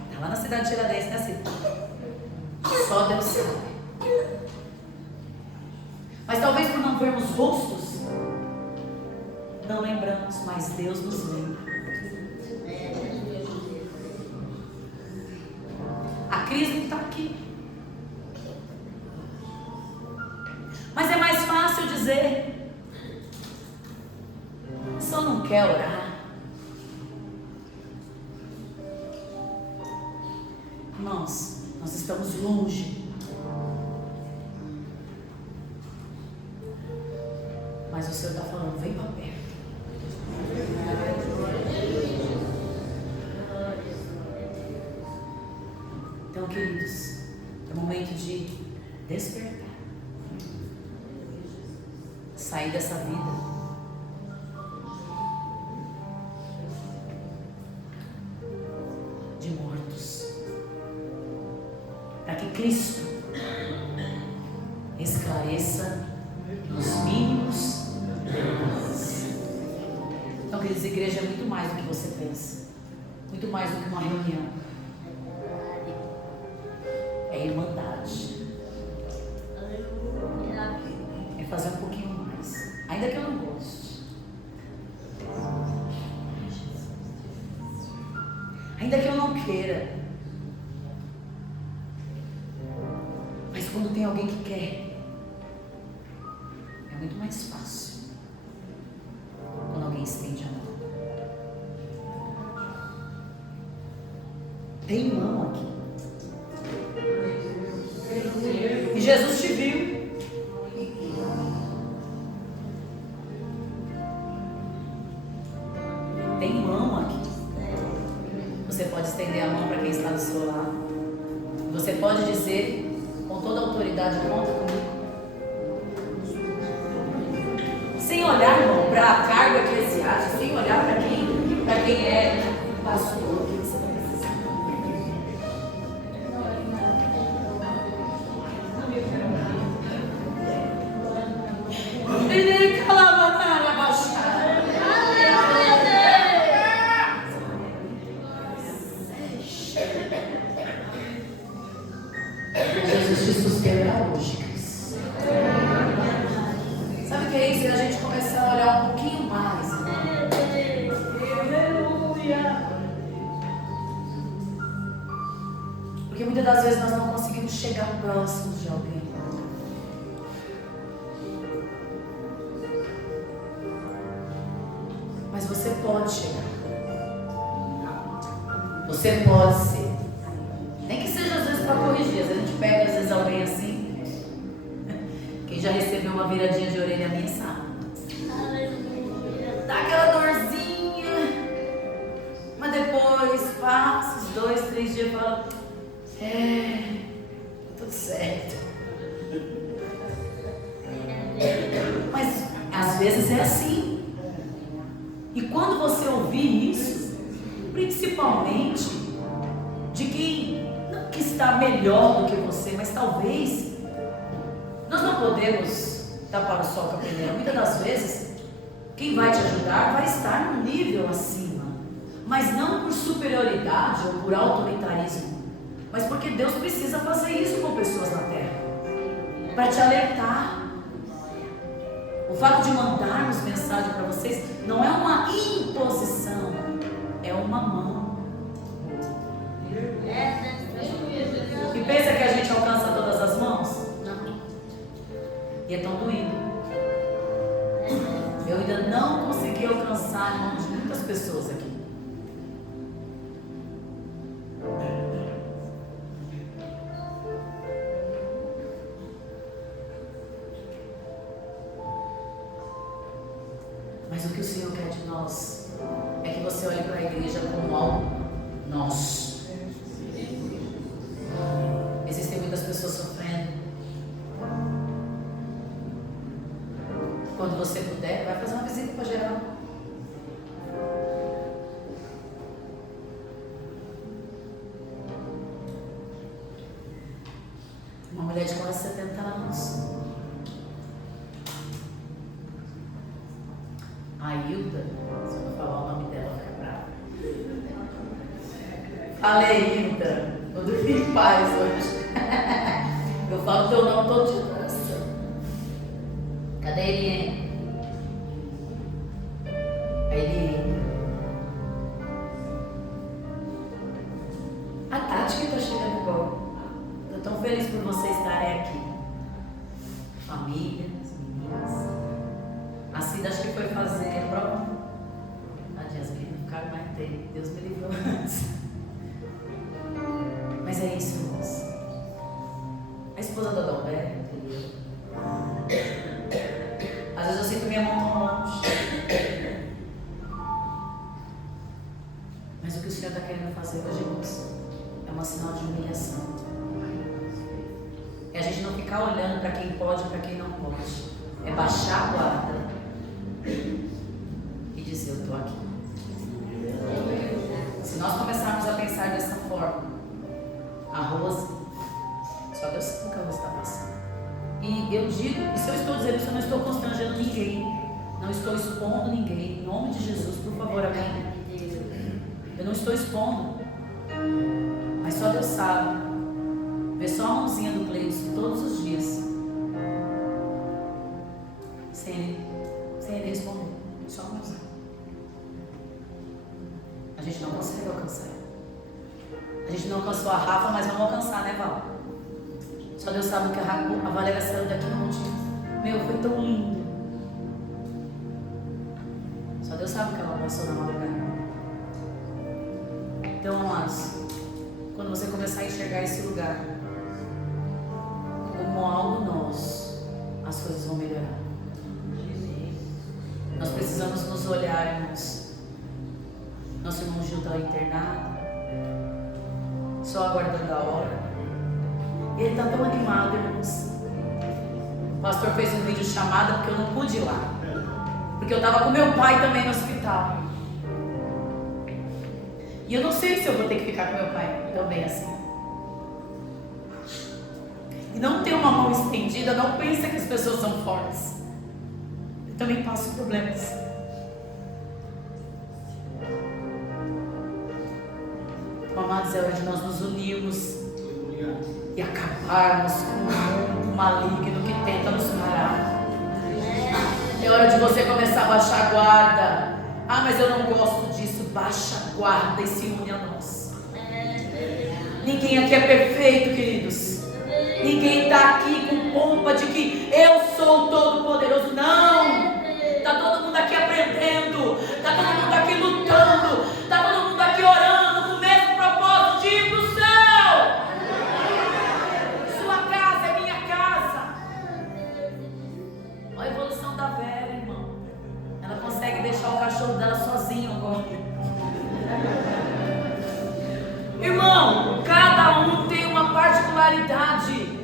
Está lá na cidade de Tiradentes, né, Cida? Só Deus sabe. Mas talvez por não vermos rostos, não lembramos, mas Deus nos lembra. A Cris não está aqui. Mas é mais fácil dizer, só não quer orar. Irmãos, nós estamos longe. Mas o Senhor está falando, vem para perto. Então, queridos, é momento de despertar. Sair dessa vida de mortos, para que Cristo esclareça os mínimos detalhes. Então, queridos, a igreja é muito mais do que você pensa, muito mais do que uma reunião, é irmandade, é fazer um pouquinho mais, ainda que eu não goste, ainda que eu não queira, mas quando tem alguém que quer, é muito mais fácil quando alguém estende a mão. Tem mão aqui. E Jesus te viu. Tem mão aqui. Você pode estender a mão para quem está do seu lado. Você pode dizer com toda a autoridade, conta comigo. Sem olhar, irmão, para a carga eclesiástica, sem olhar para quem é pastor. O que você está precisando? Jesus te sustentará hoje, Cristo. Sabe o que é isso? É a gente começar a olhar um pouquinho mais das vezes nós não conseguimos chegar próximo de alguém. Mas você pode chegar. Você pode ser. Nem que seja às vezes para corrigir. Às vezes a gente pega às vezes alguém assim. Quem já recebeu uma viradinha de orelha minha sabe. Aleluia. Dá aquela dorzinha. Mas depois passa uns 2, 3 dias e fala: tudo certo. Mas às vezes é assim. E quando você ouvir isso, principalmente de quem não que está melhor do que você, mas talvez nós não podemos tapar o sol com a peneira. Muitas das vezes quem vai te ajudar vai estar num nível acima, mas não por superioridade ou por autoritarismo, mas porque Deus precisa fazer isso com pessoas na terra para te alertar. O fato de mandarmos mensagem para vocês não é uma imposição, é uma mão. E pensa que a gente alcança todas as mãos? Não. E é tão doído. Eu ainda não consegui alcançar a mão de muitas pessoas aqui. Mas o que o Senhor quer de nós é que você olhe para a igreja como algo nosso. Existem muitas pessoas sofrendo. Quando você puder, vai fazer uma visita para geral. Uma mulher de quase 70 anos. A Hilda, se eu não falar o nome dela, fica brava. Falei, Hilda, eu dormi em paz hoje. Eu falo teu nome todo dia. Nossa. Cadê a Eliane? A Eliane. A Tati que está chegando agora. Estou tão feliz por vocês estarem aqui. Família, as meninas. A Cida acho que foi fazer a prova. Tadinha, as meninas ficaram mais tempo. Deus me livrou antes. Mas é isso, irmãos. A esposa do Adalberto, entendeu? Às vezes eu sinto minha mão tão longe. Mas o que o Senhor está querendo fazer hoje, irmãos, é um sinal de humilhação. É a gente não ficar olhando para quem pode e para quem não pode. É baixar a guarda e dizer: eu estou aqui. Se nós começarmos a pensar dessa forma, a Rose, só Deus sabe o que ela está passando. E eu digo, e se eu estou dizendo isso, eu não estou constrangendo ninguém, não estou expondo ninguém. Em nome de Jesus, por favor, amém. Eu não estou expondo, mas só Deus sabe. Vê só a mãozinha do Cleison todos os dias, sem ele responder. Só a mãozinha. A gente não consegue alcançar. A gente não alcançou a Rafa, mas vamos alcançar, né, Val? Só Deus sabe que a Valéria saiu daqui no monte. Meu, foi tão lindo. Só Deus sabe o que ela passou na madrugada. Então, amados, quando você começar a enxergar esse lugar como algo nosso, as coisas vão melhorar. Nós precisamos nos olhar, irmãos. Nosso irmão Gil está internado, só aguardando a hora. E ele está tão animado, irmãos. O pastor fez um vídeo chamada porque eu não pude ir lá, porque eu estava com meu pai também no hospital. E eu não sei se eu vou ter que ficar com meu pai também assim. E não ter uma mão estendida, não pensa que as pessoas são fortes. Eu também passo problemas. Amados, é hora de nós nos unirmos e acabarmos com o mundo maligno que tenta nos parar. É hora de você começar a baixar a guarda. Ah, mas eu não gosto disso. Baixa a guarda e se une a nós. Ninguém aqui é perfeito, queridos. Ninguém está aqui com pompa de que eu sou o Todo-Poderoso. Não! Está todo mundo aqui aprendendo. Está todo mundo aqui lutando. Está todo mundo aqui orando com o mesmo propósito de ir para o céu. Sua casa é minha casa. Olha a evolução da Vera, irmão. Ela consegue deixar o cachorro dela sozinho agora. Irmão, cada um tem uma particularidade.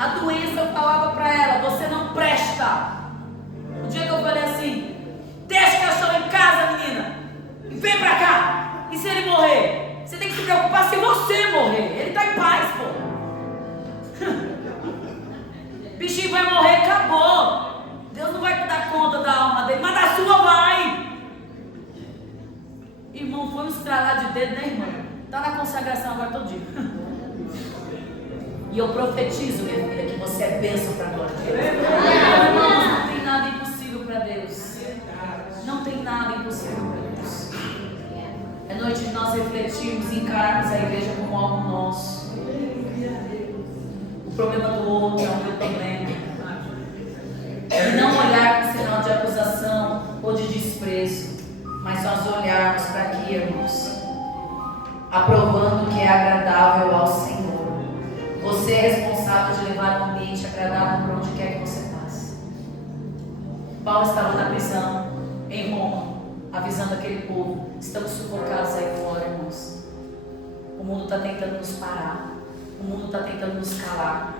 A doença, eu falava para ela: você não presta. O dia que eu falei assim: deixa o cachorro em casa, menina, e vem pra cá. E se ele morrer? Você tem que se preocupar se você morrer. Ele tá em paz, pô. Bichinho vai morrer, acabou. Deus não vai dar conta da alma dele, mas da sua vai. Irmão, foi um estralar de dedo, né, irmão? Tá na consagração agora todo dia. E eu profetizo, minha filha, que você é bênção para a glória de Deus. Irmãos, não tem nada impossível para Deus. Não tem nada impossível para Deus. É noite de nós refletirmos e encararmos a igreja como algo nosso. O problema do outro é o meu problema. E não olhar com sinal de acusação ou de desprezo, mas nós olharmos para aqui, irmãos, aprovando o que é agradável ao Senhor. Você é responsável de levar um ambiente agradável para onde quer que você passe. Paulo estava na prisão, em Roma, avisando aquele povo: estamos sufocados aí fora, irmãos. O mundo está tentando nos parar. O mundo está tentando nos calar.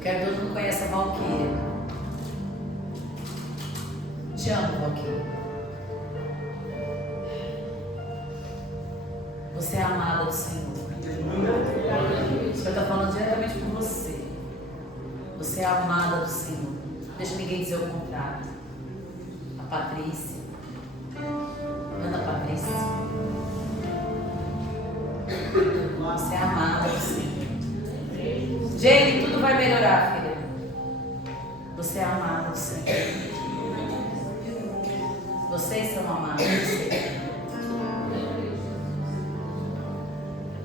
Quero todo mundo conhece a Valquíria. Te amo, Valquíria. Você é amada do Senhor. O Senhor está falando diretamente com você. Você é amada do Senhor. Deixa ninguém dizer o contrário. A Patrícia. Ana Patrícia. Você é amada do Senhor. Jenny, tudo vai melhorar, filha. Você é amada do Senhor. Vocês são amados do Senhor.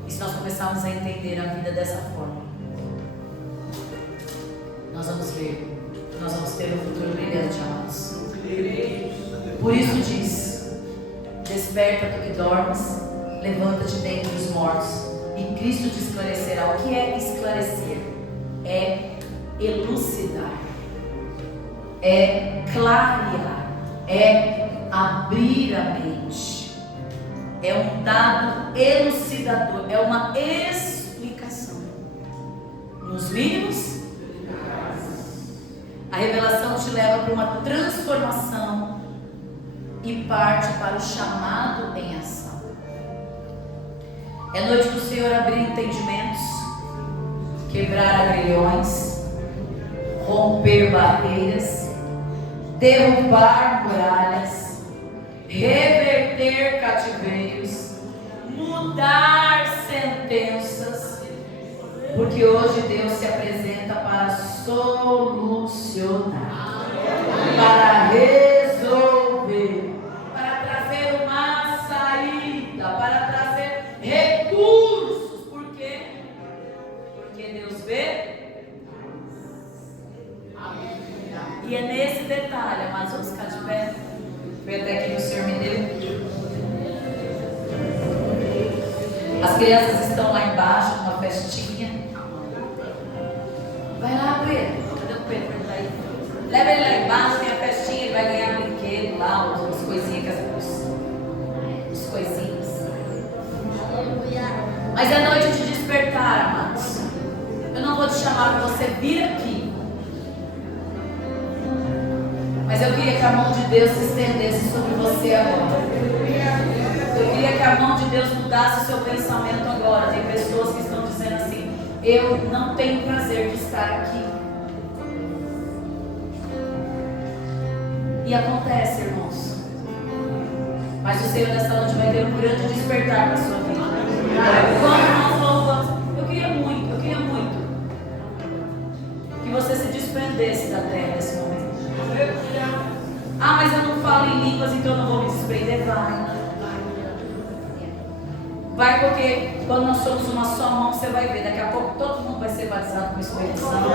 E se nós começarmos a entender a vida dessa forma, nós vamos ver, nós vamos ter um futuro brilhante, amados. Por isso diz: desperta tu que dormes, levanta-te dentre os mortos, e Cristo te esclarecerá. O que é esclarecer? É elucidar, é clarear, é abrir a mente. É um dado elucidador, é uma explicação. Nos mínimos, a revelação te leva para uma transformação e parte para o chamado em ação. É noite do Senhor abrir entendimentos, quebrar agrilhões, romper barreiras, derrubar muralhas, reverter cativeiros, mudar sentenças, porque hoje Deus se apresenta para solucionar, para resolver, para trazer uma saída, para trazer recursos. Por quê? Porque Deus vê. E é nesse detalhe, mas vamos ficar de pé. Foi até aqui que o Senhor me deu. As crianças estão lá embaixo numa festinha. Vai lá, Pedro. Cadê o Pedro? Ele tá aí. Leva ele lá embaixo, tem a festinha, ele vai ganhar brinquedo lá, as coisinhas, os coisinhos. Mas é noite de despertar, amados. Eu não vou te chamar para você vir aqui, mas eu queria que a mão de Deus se estendesse sobre você agora. Eu queria que a mão de Deus mudasse o seu pensamento agora. Tem pessoas que estão dizendo assim: eu não tenho prazer de estar aqui. E acontece, irmãos. Mas o Senhor nessa noite vai ter um grande despertar para a sua vida. Quando nós louvamos, eu queria muito que você se desprendesse da terra nesse momento. Ah, mas eu não falo em línguas, então eu não vou me desprender. Vai. Vai, porque quando nós somos uma só mão, você vai ver, daqui a pouco todo mundo vai ser batizado com o Espírito Santo.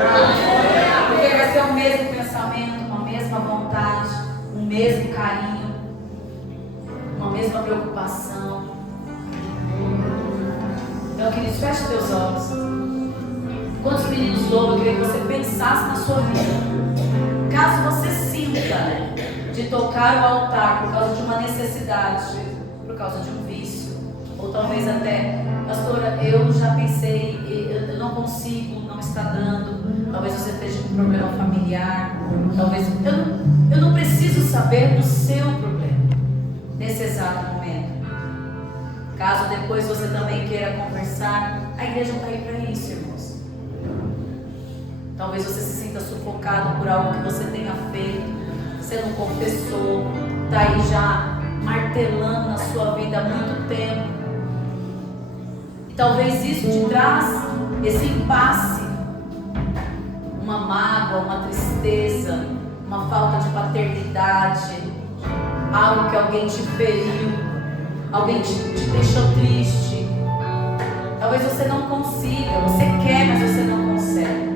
Porque vai ser o mesmo pensamento, uma mesma vontade, um mesmo carinho, uma mesma preocupação. Então, queridos, feche teus olhos. Quantos meninos louvam, eu queria que você pensasse na sua vida. Caso você sinta de tocar o altar por causa de uma necessidade, por causa de um vício, ou talvez até, pastora, eu já pensei, eu não consigo, não está dando, talvez você esteja com um problema familiar, talvez, eu não preciso saber do seu problema, nesse exato momento. Caso depois você também queira conversar, a igreja está aí para isso, irmãos. Talvez você se sinta sufocado por algo que você tenha feito, você não confessou, está aí já martelando na sua vida há muito tempo. E talvez isso te traz esse impasse, uma mágoa, uma tristeza, uma falta de paternidade, algo que alguém te feriu, alguém te deixou triste. Talvez você não consiga, você quer, mas você não consegue.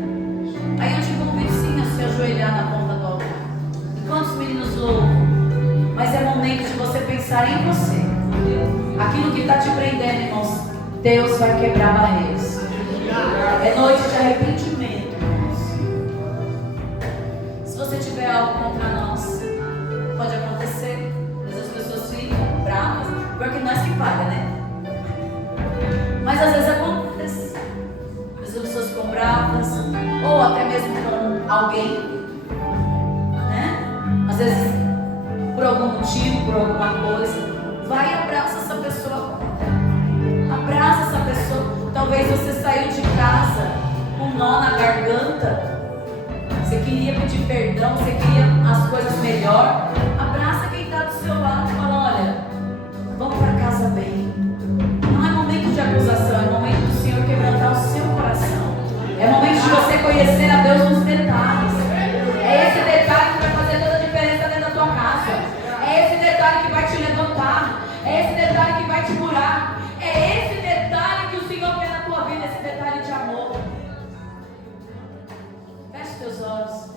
Aí eu te convido sim a se ajoelhar na ponta do altar. Quantos meninos louvam? Mas é momento de você pensar em você. Aquilo que está te prendendo, irmãos, Deus vai quebrar barreiras. É noite de arrependimento, irmãos. Se você tiver algo contra nós, pode acontecer. Às vezes as pessoas ficam bravas, porque nós que paga, né? Mas às vezes acontece. Às vezes as pessoas ficam bravas, ou até mesmo com alguém, né? Às vezes por algum motivo, por alguma coisa. Vai e abraça essa pessoa. Abraça essa pessoa. Talvez você saiu de casa com um nó na garganta. Você queria pedir perdão, você queria as coisas melhor. Abraça quem está do seu lado e fala: olha, vamos para casa bem. Não é momento de acusação, é momento do Senhor quebrantar o seu coração. É momento de você conhecer a Deus nos detalhes. É esse detalhe que vai fazer toda a diferença dentro da tua casa. É esse detalhe que vai te levantar. É esse detalhe que vai te curar. É esse detalhe que o Senhor quer na tua vida, esse detalhe de amor. Feche teus olhos.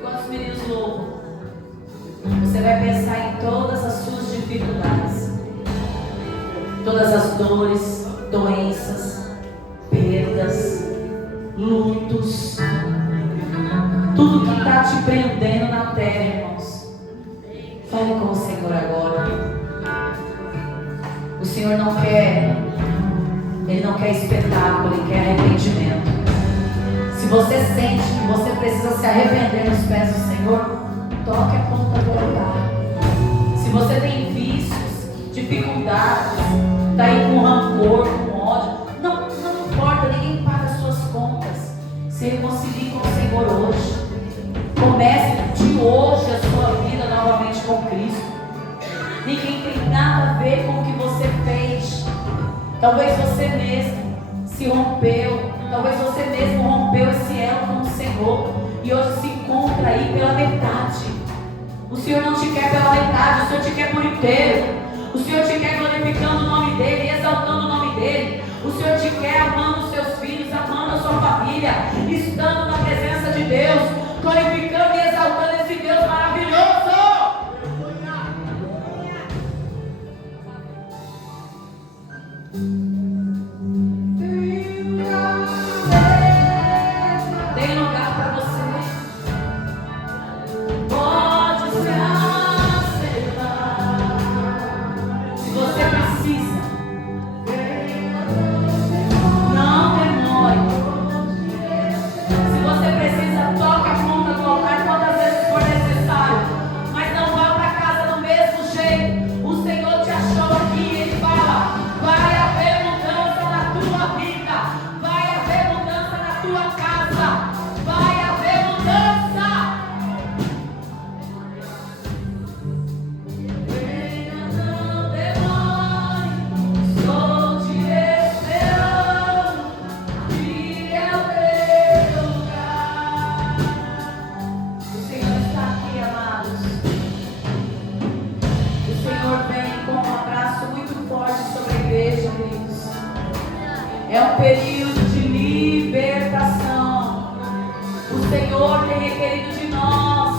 Quantos meninos louvam? Você vai pensar em todas as suas dificuldades, todas as dores, doenças, perdas, lutos, tudo que está te prendendo na terra, irmãos. Fale com o Senhor agora. O Senhor não quer, Ele não quer espetáculo, Ele quer arrependimento. Se você sente que você precisa se arrepender nos pés do Senhor, toque a ponta do altar. Se você tem vícios, dificuldades, está aí com rancor, com ódio, não importa, ninguém paga as suas contas. Se reconcilie com o Senhor hoje. Comece de hoje a sua vida novamente com Cristo. Ninguém tem nada a ver com o que você fez. Talvez você mesmo se rompeu. Talvez você mesmo rompeu esse elo com o Senhor e hoje se encontra aí pela metade. O Senhor não te quer pela metade, o Senhor te quer por inteiro. O Senhor te quer glorificando o nome dEle, exaltando o nome dEle. O Senhor te quer amando os seus filhos, amando a sua família, estando na presença de Deus, glorificando e exaltando esse Deus maravilhoso. Tem lugar para você. Pode se acender. É um período de libertação. O Senhor tem requerido de nós.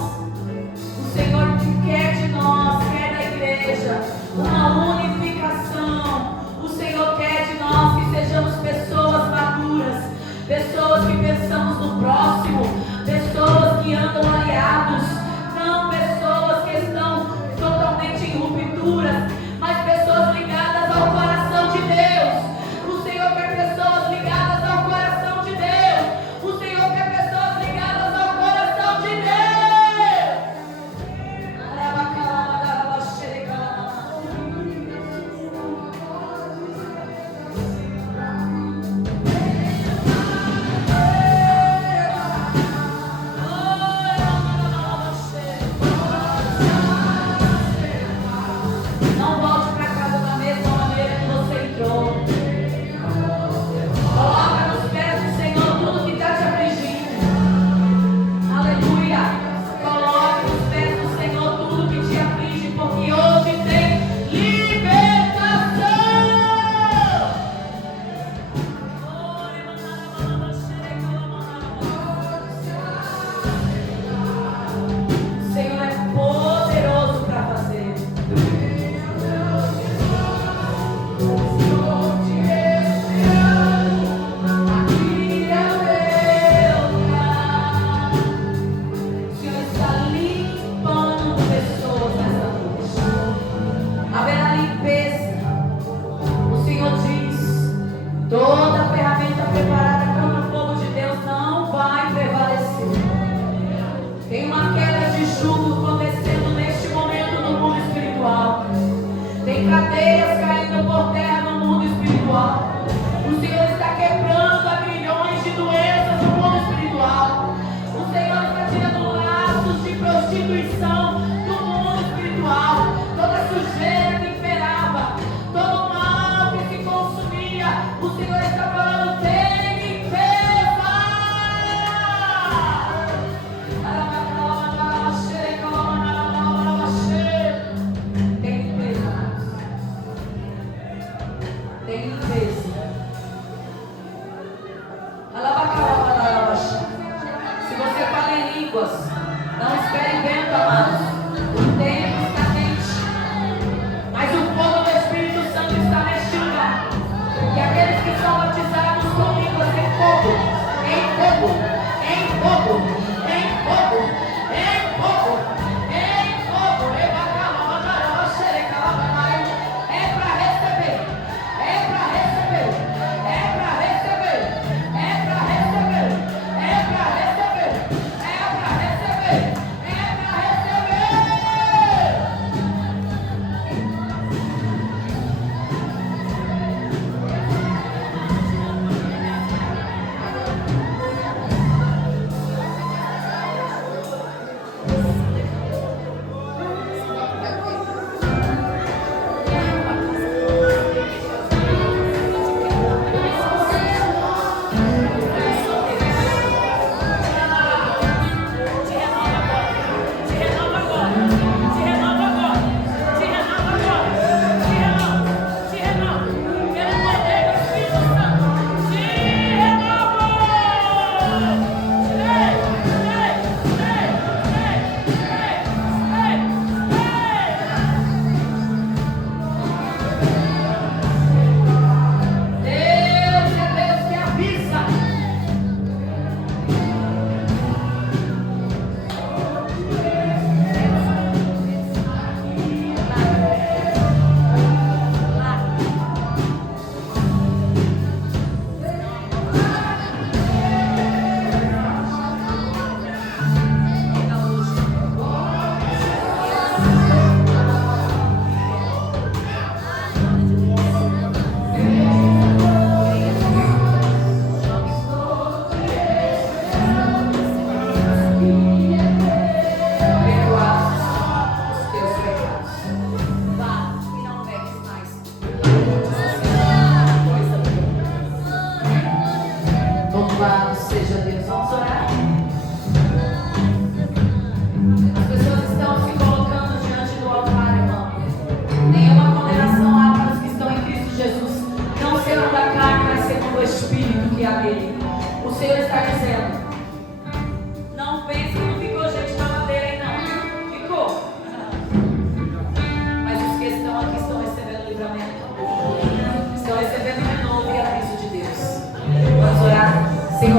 O Senhor quer de nós, quer da igreja, uma unificação. O Senhor quer de nós que sejamos pessoas maduras, pessoas que pensamos no próximo, pessoas que andam aliados, não pessoas que estão totalmente em rupturas, mas pessoas ligadas ao coração de Deus. O Senhor quer pessoas ligadas ao coração de Deus. O Senhor quer pessoas ligadas ao coração de Deus. Não volte para casa da mesma maneira que você entrou. Coloca nos pés do Senhor tudo que está te afligindo. Aleluia. Coloque nos pés do Senhor tudo que te aflige, porque hoje tem libertação. O Senhor é poderoso para fazer. O Senhor está limpando pessoas nessa noite. Haverá limpeza. O Senhor diz: toda ferramenta preparada contra o povo de Deus não vai prevalecer. Tem uma queda de jugo acontecendo neste momento no mundo espiritual. Tem cadeias caindo por terra no mundo espiritual. O Senhor está quebrando agrilhões de doenças no mundo espiritual. O Senhor está tirando laços de prostituição do mundo espiritual. Toda sujeira que imperava, todo mal que se consumia, o Senhor está falando: tem limpeza. Tem limpeza. Tem limpeza. Se você fala em línguas, não espere vento, amados.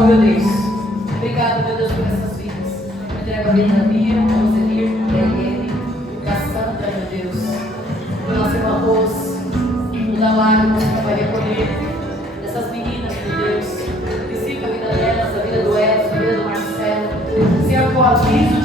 Oh, meu Deus. Obrigado, meu Deus, por essas vidas. Eu entrego a vida da Bia, do Rosenir, da Eliane, da Sandra, meu Deus. Do nosso irmão Rose, do Dalário, que vai recolher. Dessas meninas, meu Deus. Visita a vida delas, a vida do Edson, a vida do Marcelo. Senhor, com o aviso